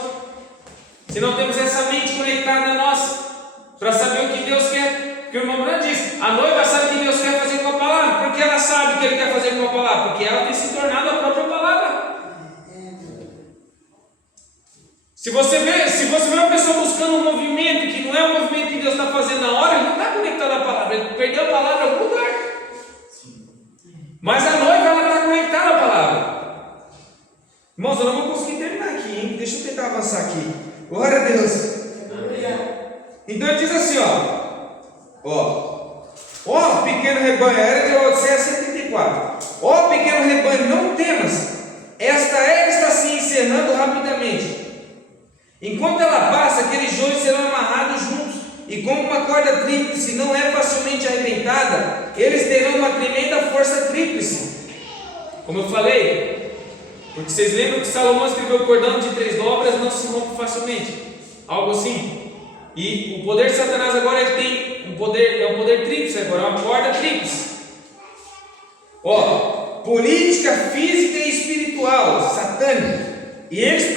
Se não temos essa mente conectada a nós, para saber o que Deus quer? Porque o irmão Branco diz, a noiva sabe o que Deus quer fazer com a palavra. Porque ela sabe o que Ele quer fazer com a palavra? Porque ela tem se tornado a própria palavra. Se você vê uma pessoa buscando um movimento que não é o movimento que Deus está fazendo na hora, ele não está conectado à palavra, ele perdeu a palavra em algum lugar. Mas a noiva, ela está conectada à palavra. Irmãos, eu não vou conseguir terminar aqui, hein? Deixa eu tentar avançar aqui. Glória a Deus. Então ele diz assim, ó pequeno rebanho, era de Odisseia 74. Ó pequeno rebanho, não temas, esta era está se encerrando rapidamente. Enquanto ela passa, aqueles joios serão amarrados juntos, e como uma corda tríplice não é facilmente arrebentada, eles terão uma tremenda força tríplice. Como eu falei, porque vocês lembram que Salomão escreveu o cordão de 3 dobras, não se rompe facilmente, algo assim. E o poder de Satanás agora ele tem um poder, é um poder tríplice agora, é uma corda tríplice. política, física e espiritual, satânica. E eles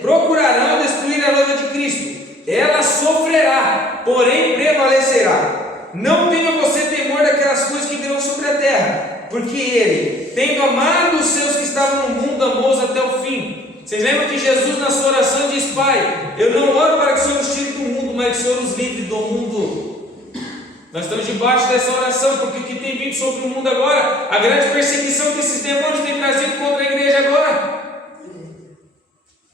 procurarão destruir a noiva de Cristo. Ela sofrerá, porém prevalecerá. Não tenha você temor daquelas coisas que virão sobre a terra, porque Ele, tendo amado os seus que estavam no mundo, amou-os até o fim. Vocês lembram que Jesus, na sua oração, diz: Pai, eu não oro para que o Senhor os tire do mundo, mas que o Senhor os livre do mundo. Nós estamos debaixo dessa oração, porque o que tem vindo sobre o mundo agora, a grande perseguição que esses demônios têm trazido contra a igreja agora.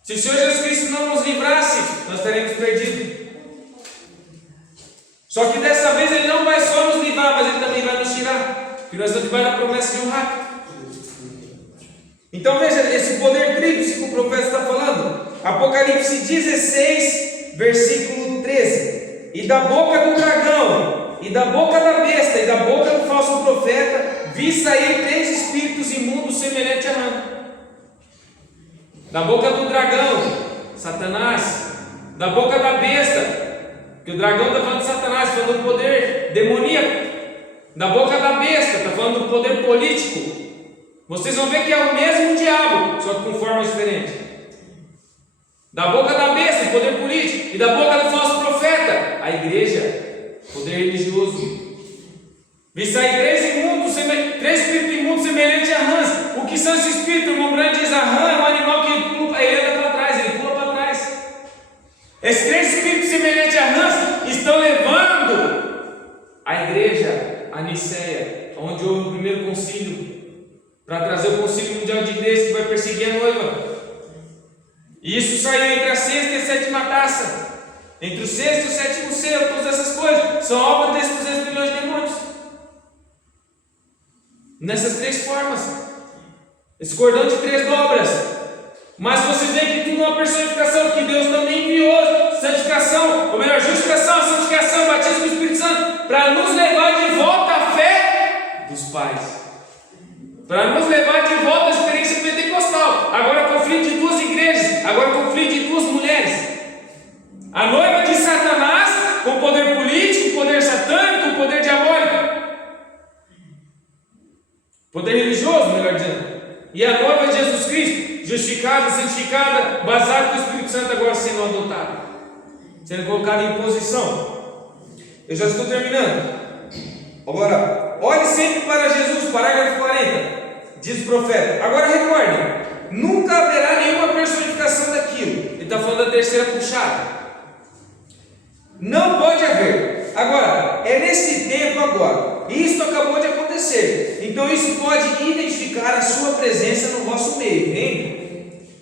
Se o Senhor Jesus Cristo não nos livrasse, nós estaremos perdidos. Só que dessa vez Ele não vai só nos livrar, mas Ele também vai nos tirar, porque nós estamos debaixo da promessa de um rapto. Então veja, esse poder tríplice que o profeta está falando. Apocalipse 16, versículo 13. E da boca do dragão, e da boca da besta, e da boca do falso profeta, vi sair 3 espíritos imundos semelhantes a rã. Da boca do dragão, Satanás. Da boca da besta, que o dragão está falando de Satanás, falando do poder demoníaco. Da boca da besta, está falando do poder político. Vocês vão ver que é o mesmo diabo, só que com formas diferentes. Da boca da besta, o poder político. E da boca do falso profeta, a igreja, poder religioso. Vi sair 3 espíritos imundos semelhantes a rãs. O que são esses espíritos? O irmão Brando diz: a rã é um animal que ele anda para trás, ele pula para trás. Esses 3 espíritos semelhantes a rãs estão levando a igreja a Niceia, onde houve o primeiro concílio, para trazer o concílio mundial de igrejas que vai perseguir a noiva. E isso saiu entre a 6ª e a 7ª taça, entre o 6º e o 7º selo. Todas essas coisas são obra desses 200 milhões de demônios, nessas 3 formas, esse cordão de 3 dobras. Mas vocês veem que tudo é uma personificação, que Deus também enviou santificação, ou melhor, justificação, santificação, batismo do Espírito Santo, para nos levar de volta à fé dos pais, para nos levar de volta à experiência pentecostal. Agora conflito de 2 igrejas, agora conflito de 2 mulheres. A noiva de Satanás, com poder político, poder satânico, poder diabólico, poder religioso, melhor dizendo. E a noiva de Jesus Cristo, justificada, santificada, basada no Espírito Santo, agora sendo adotada, sendo colocada em posição. Eu já estou terminando. Agora, olhe sempre para Jesus, parágrafo 40. Diz o profeta. Agora recordem, nunca haverá nenhuma personificação daquilo. Ele está falando da terceira puxada. Não pode haver. Agora, é nesse tempo agora. Isto acabou de acontecer. Então isso pode identificar a sua presença no vosso meio, hein?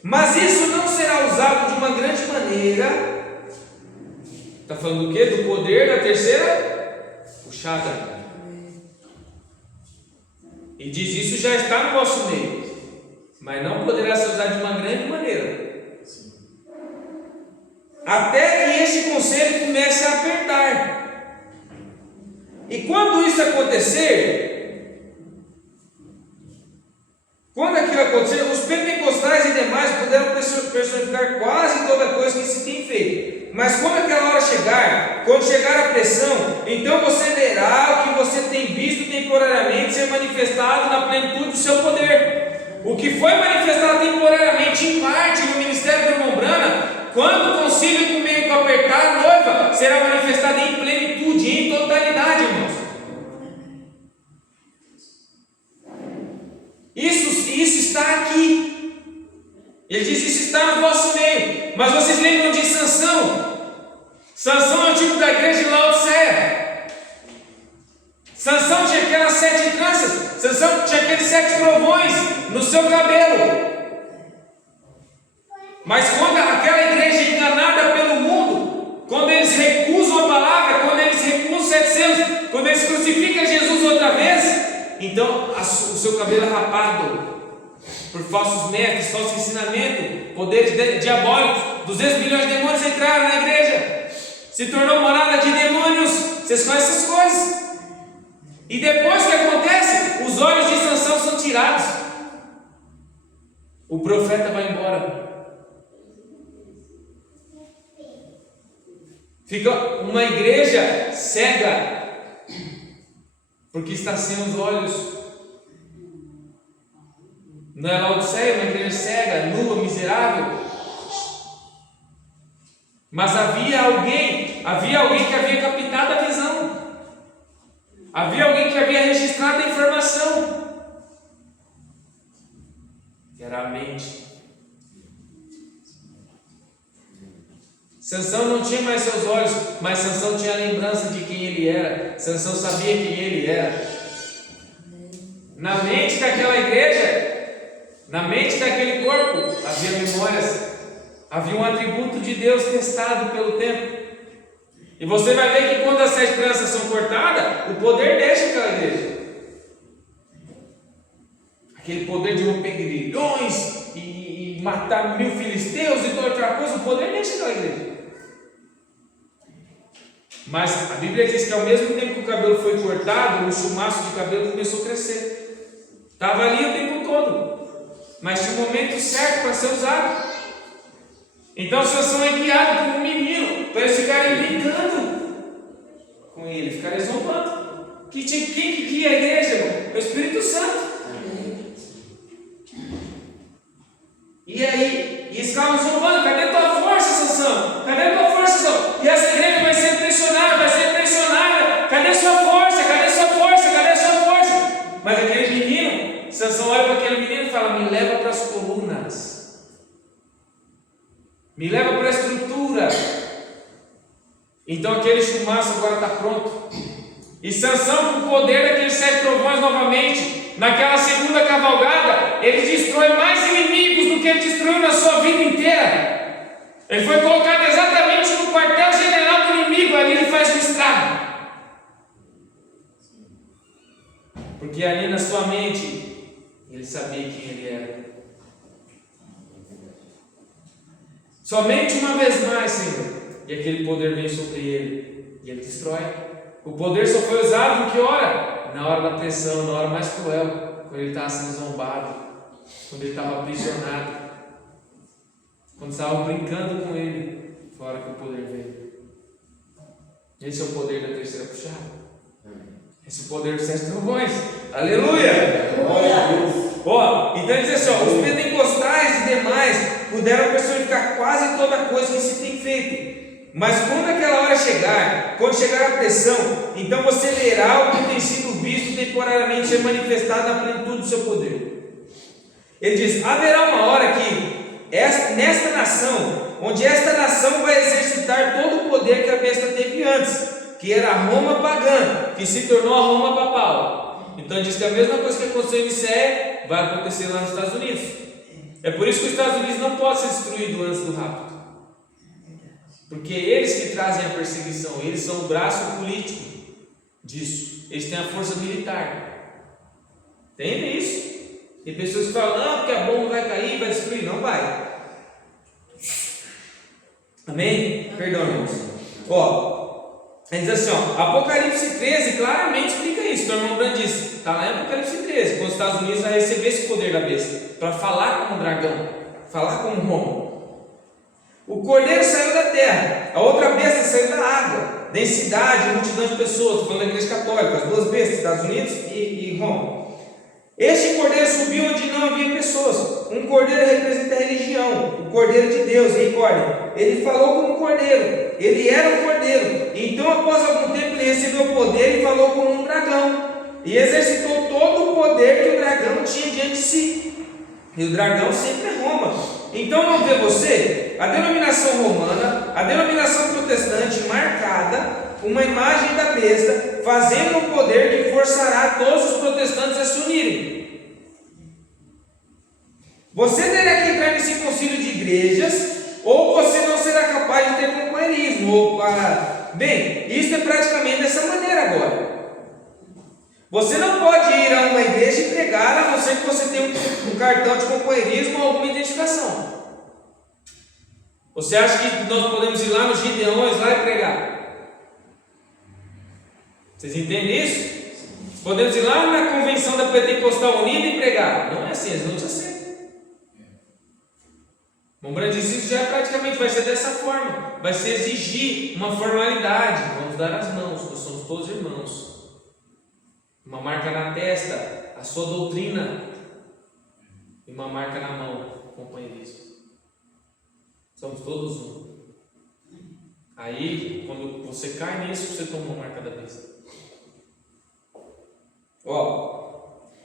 Mas isso não será usado de uma grande maneira. Está falando do quê? Do poder da terceira puxada. E diz: isso já está no vosso meio, mas não poderá ser usado de uma grande maneira, até que este conselho comece a apertar. E quando isso acontecer, quando aquilo acontecer, os pentecostais e demais puderam personificar quase toda coisa que se tem feito. Mas quando aquela hora chegar, quando chegar a pressão, então você verá o que você tem visto temporariamente ser manifestado na plenitude do seu poder. O que foi manifestado temporariamente, em parte, no ministério do irmão Brana, quando o concílio ecumênico apertar a noiva, será manifestado em plenitude, em totalidade, irmãos. Isso está aqui. Ele diz: isso está no vosso meio. Mas vocês lembram de Sansão? Sansão é o tipo da igreja de Laodiceia. Sansão tinha aquelas 7 tranças. Sansão tinha aqueles 7 trovões no seu cabelo. Mas quando aquela igreja é enganada pelo mundo, quando eles recusam a palavra, quando eles recusam os 7 selos, quando eles crucificam Jesus outra vez, então o seu cabelo é rapado por falsos mestres, falso ensinamento, poderes diabólicos. 200 milhões de demônios entraram na igreja, se tornou morada de demônios. Vocês conhecem essas coisas? E depois que acontece, os olhos de Sansão são tirados, o profeta vai embora, fica uma igreja cega, porque está sem os olhos. Não é Laodiceia, uma igreja cega, nua, miserável. Mas havia alguém que havia captado a visão. Havia alguém que havia registrado a informação. Era a mente. Sansão não tinha mais seus olhos, mas Sansão tinha a lembrança de quem ele era. Sansão sabia quem ele era. Na mente daquela igreja, na mente daquele corpo, havia memórias, havia um atributo de Deus testado pelo tempo. E você vai ver que quando as 7 tranças são cortadas, o poder deixa aquela igreja. Aquele poder de romper grilhões e matar 1000 filisteus e toda outra coisa, o poder deixa aquela igreja. Mas a Bíblia diz que ao mesmo tempo que o cabelo foi cortado, o chumaço de cabelo começou a crescer. Estava ali o tempo todo, mas tinha um momento certo para ser usado. Então Sansão é guiado como um menino, para eles ficarem brincando com ele, ficarem zombando. Quem que guia a igreja, irmão? É o Espírito Santo. E aí, e eles ficavam zombando: cadê tua força, Sansão? Cadê tua força, Sansão? E essa igreja vai ser pressionada, cadê sua força? Cadê sua força? Cadê sua força? Mas aquele menino, Sansão olha para aquele menino e fala: me leva para as colunas, me leva para a estrutura. Então aquele chumaço agora está pronto. E Sansão, com o poder daqueles 7 trovões novamente, naquela segunda cavalgada, ele destrói mais inimigos do que ele destruiu na sua vida inteira. Ele foi colocado exatamente no quartel-general do inimigo, ali ele faz um estrago. Porque ali na sua mente, ele sabia quem ele era. Somente uma vez mais, Senhor, e aquele poder vem sobre ele, e ele destrói. O poder só foi usado em que hora? Na hora da pressão, na hora mais cruel, quando ele estava sendo zombado, quando ele estava aprisionado, quando estavam brincando com ele, foi a hora que o poder veio. Esse é o poder da terceira puxada. Esse é o poder dos 7 trovões. Aleluia! Glória a Deus. Ó, então ele diz assim: ó, os pentecostais e demais puderam personificar quase toda coisa que se tem feito. Mas quando aquela hora chegar, quando chegar a pressão, então você lerá o que tem sido visto temporariamente ser manifestado na plenitude do seu poder. Ele diz: haverá uma hora que nesta nação, onde esta nação vai exercitar todo o poder que a besta teve antes, que era a Roma pagã, que se tornou a Roma papal. Então diz que a mesma coisa que aconteceu em Nicéia vai acontecer lá nos Estados Unidos. É por isso que os Estados Unidos não podem ser destruídos antes do rapto. Porque eles que trazem a perseguição, eles são o braço político disso. Eles têm a força militar. Entende isso? Tem pessoas que falam: não, porque a bomba vai cair, vai destruir. Não vai. Amém? Perdão, irmãos. Ó, ele diz assim, ó, Apocalipse 13 claramente explica isso. O irmão Brand disse, está lá em Apocalipse 13, quando os Estados Unidos vai receber esse poder da besta, para falar como dragão, falar como Roma. O cordeiro saiu da terra, a outra besta saiu da água, densidade, multidão de pessoas. Estou falando da igreja católica, as 2 bestas, Estados Unidos e Roma. Este cordeiro subiu onde não havia pessoas. Um cordeiro representa a religião, o cordeiro de Deus, recordem. Ele falou como cordeiro, ele era um cordeiro. Então, após algum tempo, ele recebeu poder e falou como um dragão. E exercitou todo o poder que o dragão tinha diante de si. E o dragão sempre é Roma. Então, vamos ver você, a denominação romana, a denominação protestante marcada, uma imagem da besta, fazendo um poder que forçará todos os protestantes a se unirem. Você terá que entrar nesse concílio de igrejas, ou você não será capaz de ter companheirismo, ou para... Bem, isso é praticamente dessa maneira agora. Você não pode ir a uma igreja e pregar, a não ser que você tenha um cartão de companheirismo ou alguma identificação. Você acha que nós podemos ir lá nos Gideões lá e pregar? Vocês entendem isso? Podemos ir lá na convenção da Pentecostal Unida e pregar? Não é assim, eles não te aceitam. O brandicismo já praticamente vai ser dessa forma. Vai ser exigir uma formalidade. Vamos dar as mãos, nós somos todos irmãos. Uma marca na testa, a sua doutrina. e uma marca na mão, companheirismo. Somos todos um. Aí, quando você cai nisso, você toma uma marca da besta.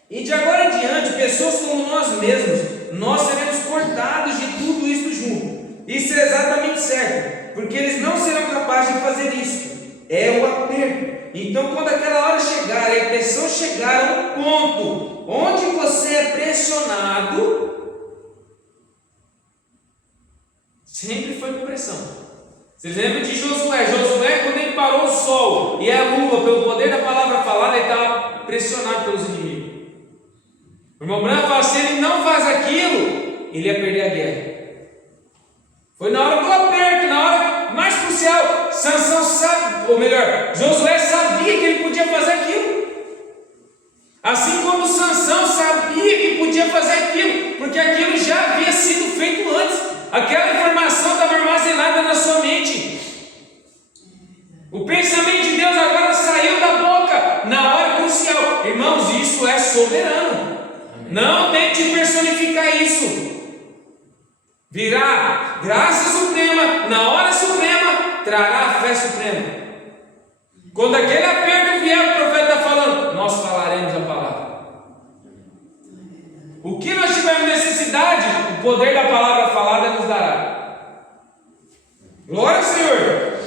E de agora em diante, pessoas como nós mesmos, nós seremos cortados de tudo isso junto. Isso é exatamente certo, porque eles não serão capazes de fazer isso. É o aperto. Então, quando aquela hora chegar e a pressão chegar a um ponto onde você é pressionado, sempre foi com pressão. Vocês lembram de Josué? Josué, quando ele parou o sol e a lua, pelo poder da palavra falada, ele estava pressionado pelos inimigos. O irmão Branco fala: se ele não faz aquilo, ele ia perder a guerra. Foi na hora do aperto, na hora mais crucial. Sansão sabe, ou melhor, Josué sabia que ele podia fazer aquilo. Assim como Sansão sabia que podia fazer aquilo, porque aquilo já havia sido feito antes. Aquela informação estava armazenada na sua mente. O pensamento de Deus agora saiu da boca na hora crucial. Irmãos, isso é soberano. Não tente personificar isso. Virá graça suprema, na hora suprema, trará a fé suprema. Quando aquele aperto vier, o profeta está falando, nós falaremos a palavra. O que nós tivermos necessidade, o poder da palavra falada nos dará. Glória ao Senhor.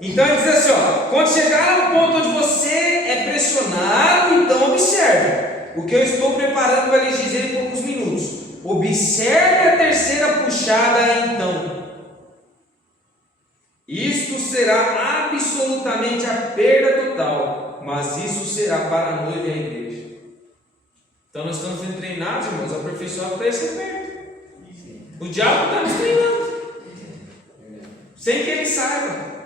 Então ele diz assim, quando chegar ao ponto onde você é pressionado, então observe o que eu estou preparando para lhes dizer em poucos minutos. Observe a terceira puxada então. Isto será absolutamente a perda total, mas isso será para a noiva e a igreja. Então nós estamos sendo treinados, irmãos, aperfeiçoados para esse aperto. O diabo está nos treinando, sem que ele saiba.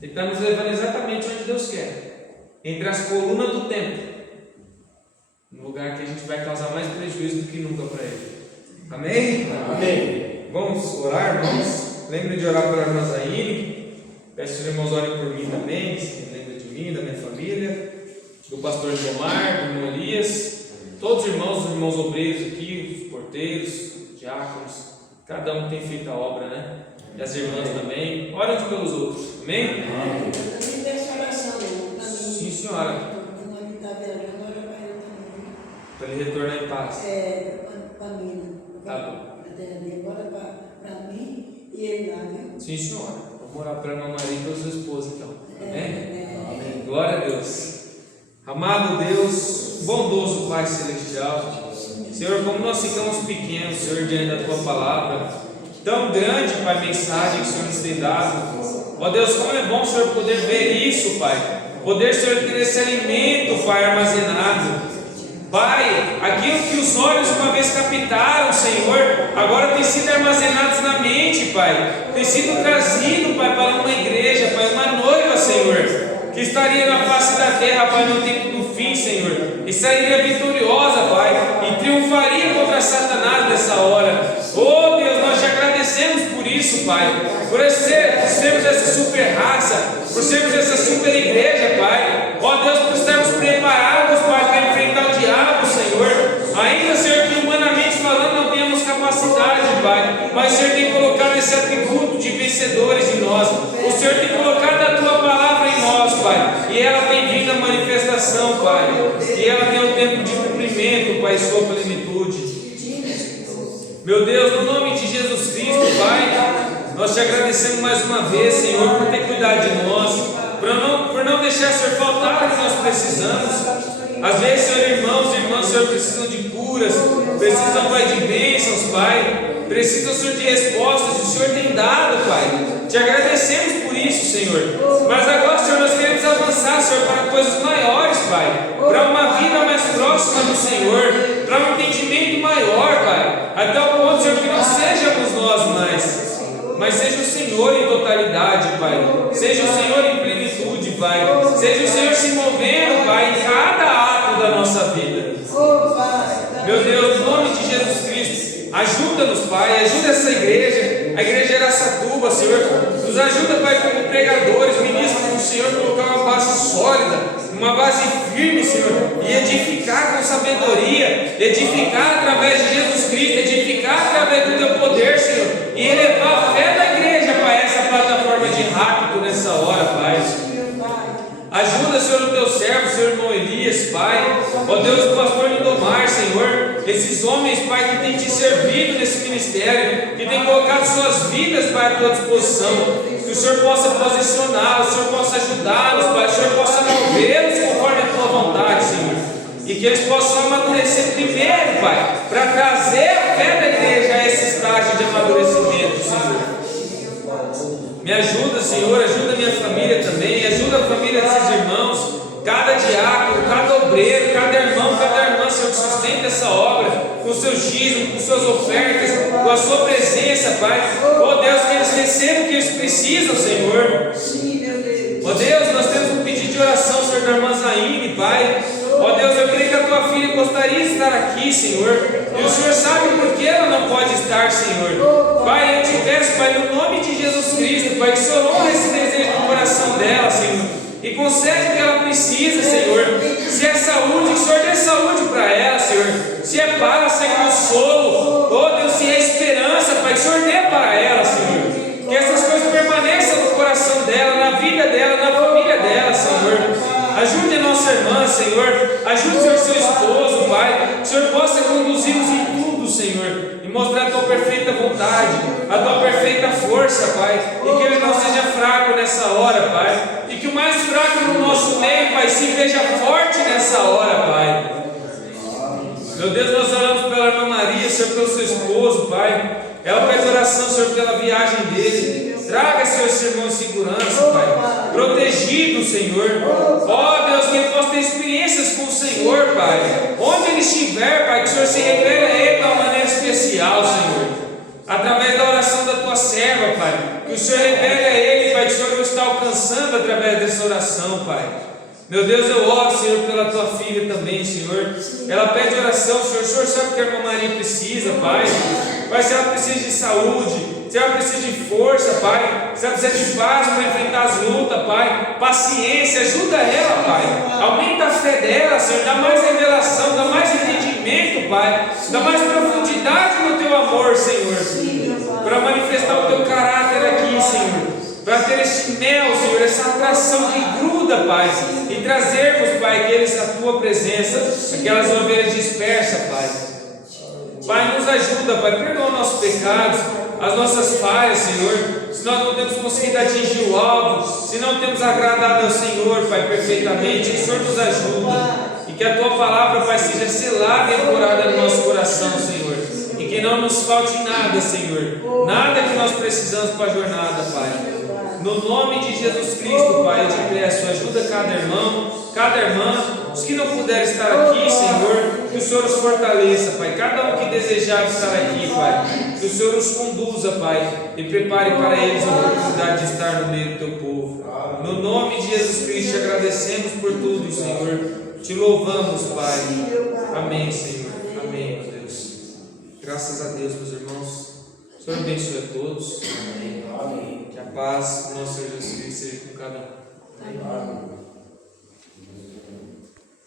Ele está nos levando exatamente onde Deus quer, entre as colunas do templo, no lugar que a gente vai causar mais prejuízo do que nunca para ele. Amém? Amém. Vamos orar, irmãos. Lembre de orar pela irmã Zaine. Peço que os irmãos orem por mim também. Se lembra de mim, da minha família, do pastor Gilmar, do irmão Elias. Todos os irmãos obreiros aqui, os porteiros, os diáconos. Cada um tem feito a obra, né? E as irmãs também. Orem uns pelos outros. Amém? Eu também peço oração. Sim, senhora. Quando ele está viajando, ora para ele também. Para ele retornar em paz. Para mim. Tá bom. Agora para mim e ele lá, viu? Sim, senhora. Vamos orar para a irmã Maria e todas as esposas, então. Amém? Amém. Glória a Deus. Amado Deus, bondoso Pai Celestial, Senhor, como nós ficamos pequenos, Senhor, diante da Tua palavra, tão grande, Pai, a mensagem que o Senhor nos tem dado. Ó Deus, como é bom, Senhor, poder ver isso, Pai, poder, Senhor, ter esse alimento, Pai, armazenado. Pai, aquilo que os olhos uma vez captaram, Senhor, agora tem sido armazenados na mente, Pai, tem sido trazido, Pai, para uma igreja, Pai, uma noiva, Senhor, que estaria na face da terra, Pai, no tempo do fim, Senhor, e sairia vitoriosa, Pai, e triunfaria contra Satanás nessa hora. Oh Deus, nós te agradecemos por isso, Pai, por sermos essa super raça, por sermos essa super igreja, Pai. Ó Deus, por estarmos preparados, Pai, para enfrentar o diabo, Senhor. Ainda, Senhor, que humanamente falando não temos capacidade, Pai, mas o Senhor tem colocado esse atributo de vencedores em nós. O Senhor tem colocado a Tua palavra em nós, Pai, e ela tem vindo a manifestação, Pai, e ela tem um tempo de cumprimento, Pai, sua plenitude. Meu Deus, no nome de Jesus Cristo, Pai, nós te agradecemos mais uma vez, Senhor, por ter cuidado de nós, por não deixar, Senhor, faltar o que nós precisamos. Às vezes, Senhor, irmãos e irmãs, Senhor, precisam de curas, precisam, Pai, de bênçãos, Pai, precisam, Senhor, de respostas, e o Senhor tem dado, Pai. Te agradecemos por isso, Senhor. Mas agora, Senhor, nós queremos avançar, Senhor, para coisas maiores, Pai, para uma vida mais próxima do Senhor, para um entendimento maior, Pai, até o ponto, Senhor, que não sejamos nós mais, mas seja o Senhor em totalidade, Pai, seja o Senhor em plenitude, Pai, seja o Senhor se movendo, Pai, em cada ato da nossa vida. Meu Deus, no nome de Jesus Cristo, ajuda-nos, Pai, ajuda essa igreja, a igreja de Araçatuba, Senhor, nos ajuda, Pai, como pregadores, ministros do Senhor, colocar uma base sólida, uma base firme, Senhor, e edificar com sabedoria, edificar através de Jesus Cristo, edificar através do teu poder, Senhor, e elevar a fé da igreja para essa plataforma de rápido nessa hora, Pai. Ajuda, Senhor, o teu servo, Senhor irmão Elias, Pai. Ó Deus, o pastor Lindomar, Senhor, esses homens, Pai, que têm te servido nesse ministério, que têm colocado suas vidas, Pai, à tua disposição. Que o Senhor possa posicioná-los, o Senhor possa ajudá-los, Pai, o Senhor possa movê-los conforme a tua vontade, Senhor. E que eles possam amadurecer primeiro, Pai, para trazer a fé da igreja a esse estágio de amadurecimento, Senhor. Me ajuda, Senhor, ajuda a minha família também, ajuda a família desses irmãos, cada diácono, cada obreiro, cada irmão, cada irmã, Senhor, que sustenta essa obra, com seus dízimos, com suas ofertas, com a sua presença, Pai. Ó Deus, que eles recebam o que eles precisam, Senhor. Ó Deus, nós temos um pedido de oração, Senhor, da irmã Zaine, Pai. Ó Deus, eu creio que a tua filha gostaria de estar aqui, Senhor, e o Senhor sabe por que ela não pode estar, Senhor. Pai, eu te peço, Pai, no nome de Jesus Cristo, Pai, que o Senhor honre esse desejo no coração dela, Senhor, e concede o que ela precisa, Senhor. Se é saúde, que o Senhor dê saúde para ela, Senhor. Se é paz, se é consolo, ó Deus, se é esperança, Pai, que o Senhor dê para ela, Senhor. Que essas coisas permaneçam no coração dela, na vida dela, na família dela, Senhor. Ajude a nossa irmã, Senhor. Ajude, Senhor, seu esposo, Pai. Que o Senhor possa conduzi-los em tudo, Senhor, e mostrar a tua perfeita vontade, a tua perfeita força, Pai. E que ele não seja fraco nessa hora, Pai. E que o mais fraco no nosso meio, Pai, se veja forte nessa hora, Pai. Meu Deus, nós oramos pela irmã Maria, Senhor, pelo seu esposo, Pai. Ela pede oração, Senhor, pela viagem dele. Traga, Senhor, esse irmão em segurança, Pai. Protegido, Senhor. Ó Deus, que ele possa ter experiências com o Senhor, Pai. Onde ele estiver, Pai, que o Senhor se revele a ele de uma maneira especial, Senhor. Através da oração da tua serva, Pai. Que o Senhor revele a ele, Pai, que o Senhor não está alcançando através dessa oração, Pai. Meu Deus, eu oro, Senhor, pela tua filha também, Senhor. Ela pede oração, Senhor. O Senhor sabe o que a irmã Maria precisa, Pai. Pai, se ela precisa de saúde, se ela precisa de força, Pai, se ela precisa de paz para enfrentar as lutas, Pai, paciência, ajuda ela, Pai. Aumenta a fé dela, Senhor. Dá mais revelação, dá mais entendimento, Pai. Dá mais profundidade no teu amor, Senhor. Para manifestar o teu caráter aqui, Senhor. Para ter este mel, Senhor, essa atração que gruda, Pai, e trazermos, Pai, aqueles à tua presença, aquelas ovelhas dispersas, Pai. Pai, nos ajuda, Pai, perdoa nossos pecados, as nossas falhas, Senhor. Se nós não temos conseguido atingir o alvo, se não temos agradado ao Senhor, Pai, perfeitamente, que o Senhor nos ajuda, e que a tua palavra, Pai, seja selada e ancorada no nosso coração, Senhor. E que não nos falte nada, Senhor, nada que nós precisamos para a jornada, Pai. No nome de Jesus Cristo, Pai, eu te peço, ajuda cada irmão, cada irmã, os que não puderem estar aqui, Senhor, que o Senhor os fortaleça, Pai, cada um que desejar estar aqui, Pai, que o Senhor os conduza, Pai, e prepare para eles a oportunidade de estar no meio do teu povo. No nome de Jesus Cristo, te agradecemos por tudo, Senhor, te louvamos, Pai. Amém, Senhor, amém, meu Deus. Graças a Deus, meus irmãos. O Senhor abençoe a todos. Amém. Que a paz do nosso Senhor Jesus Cristo seja com cada um. Amém.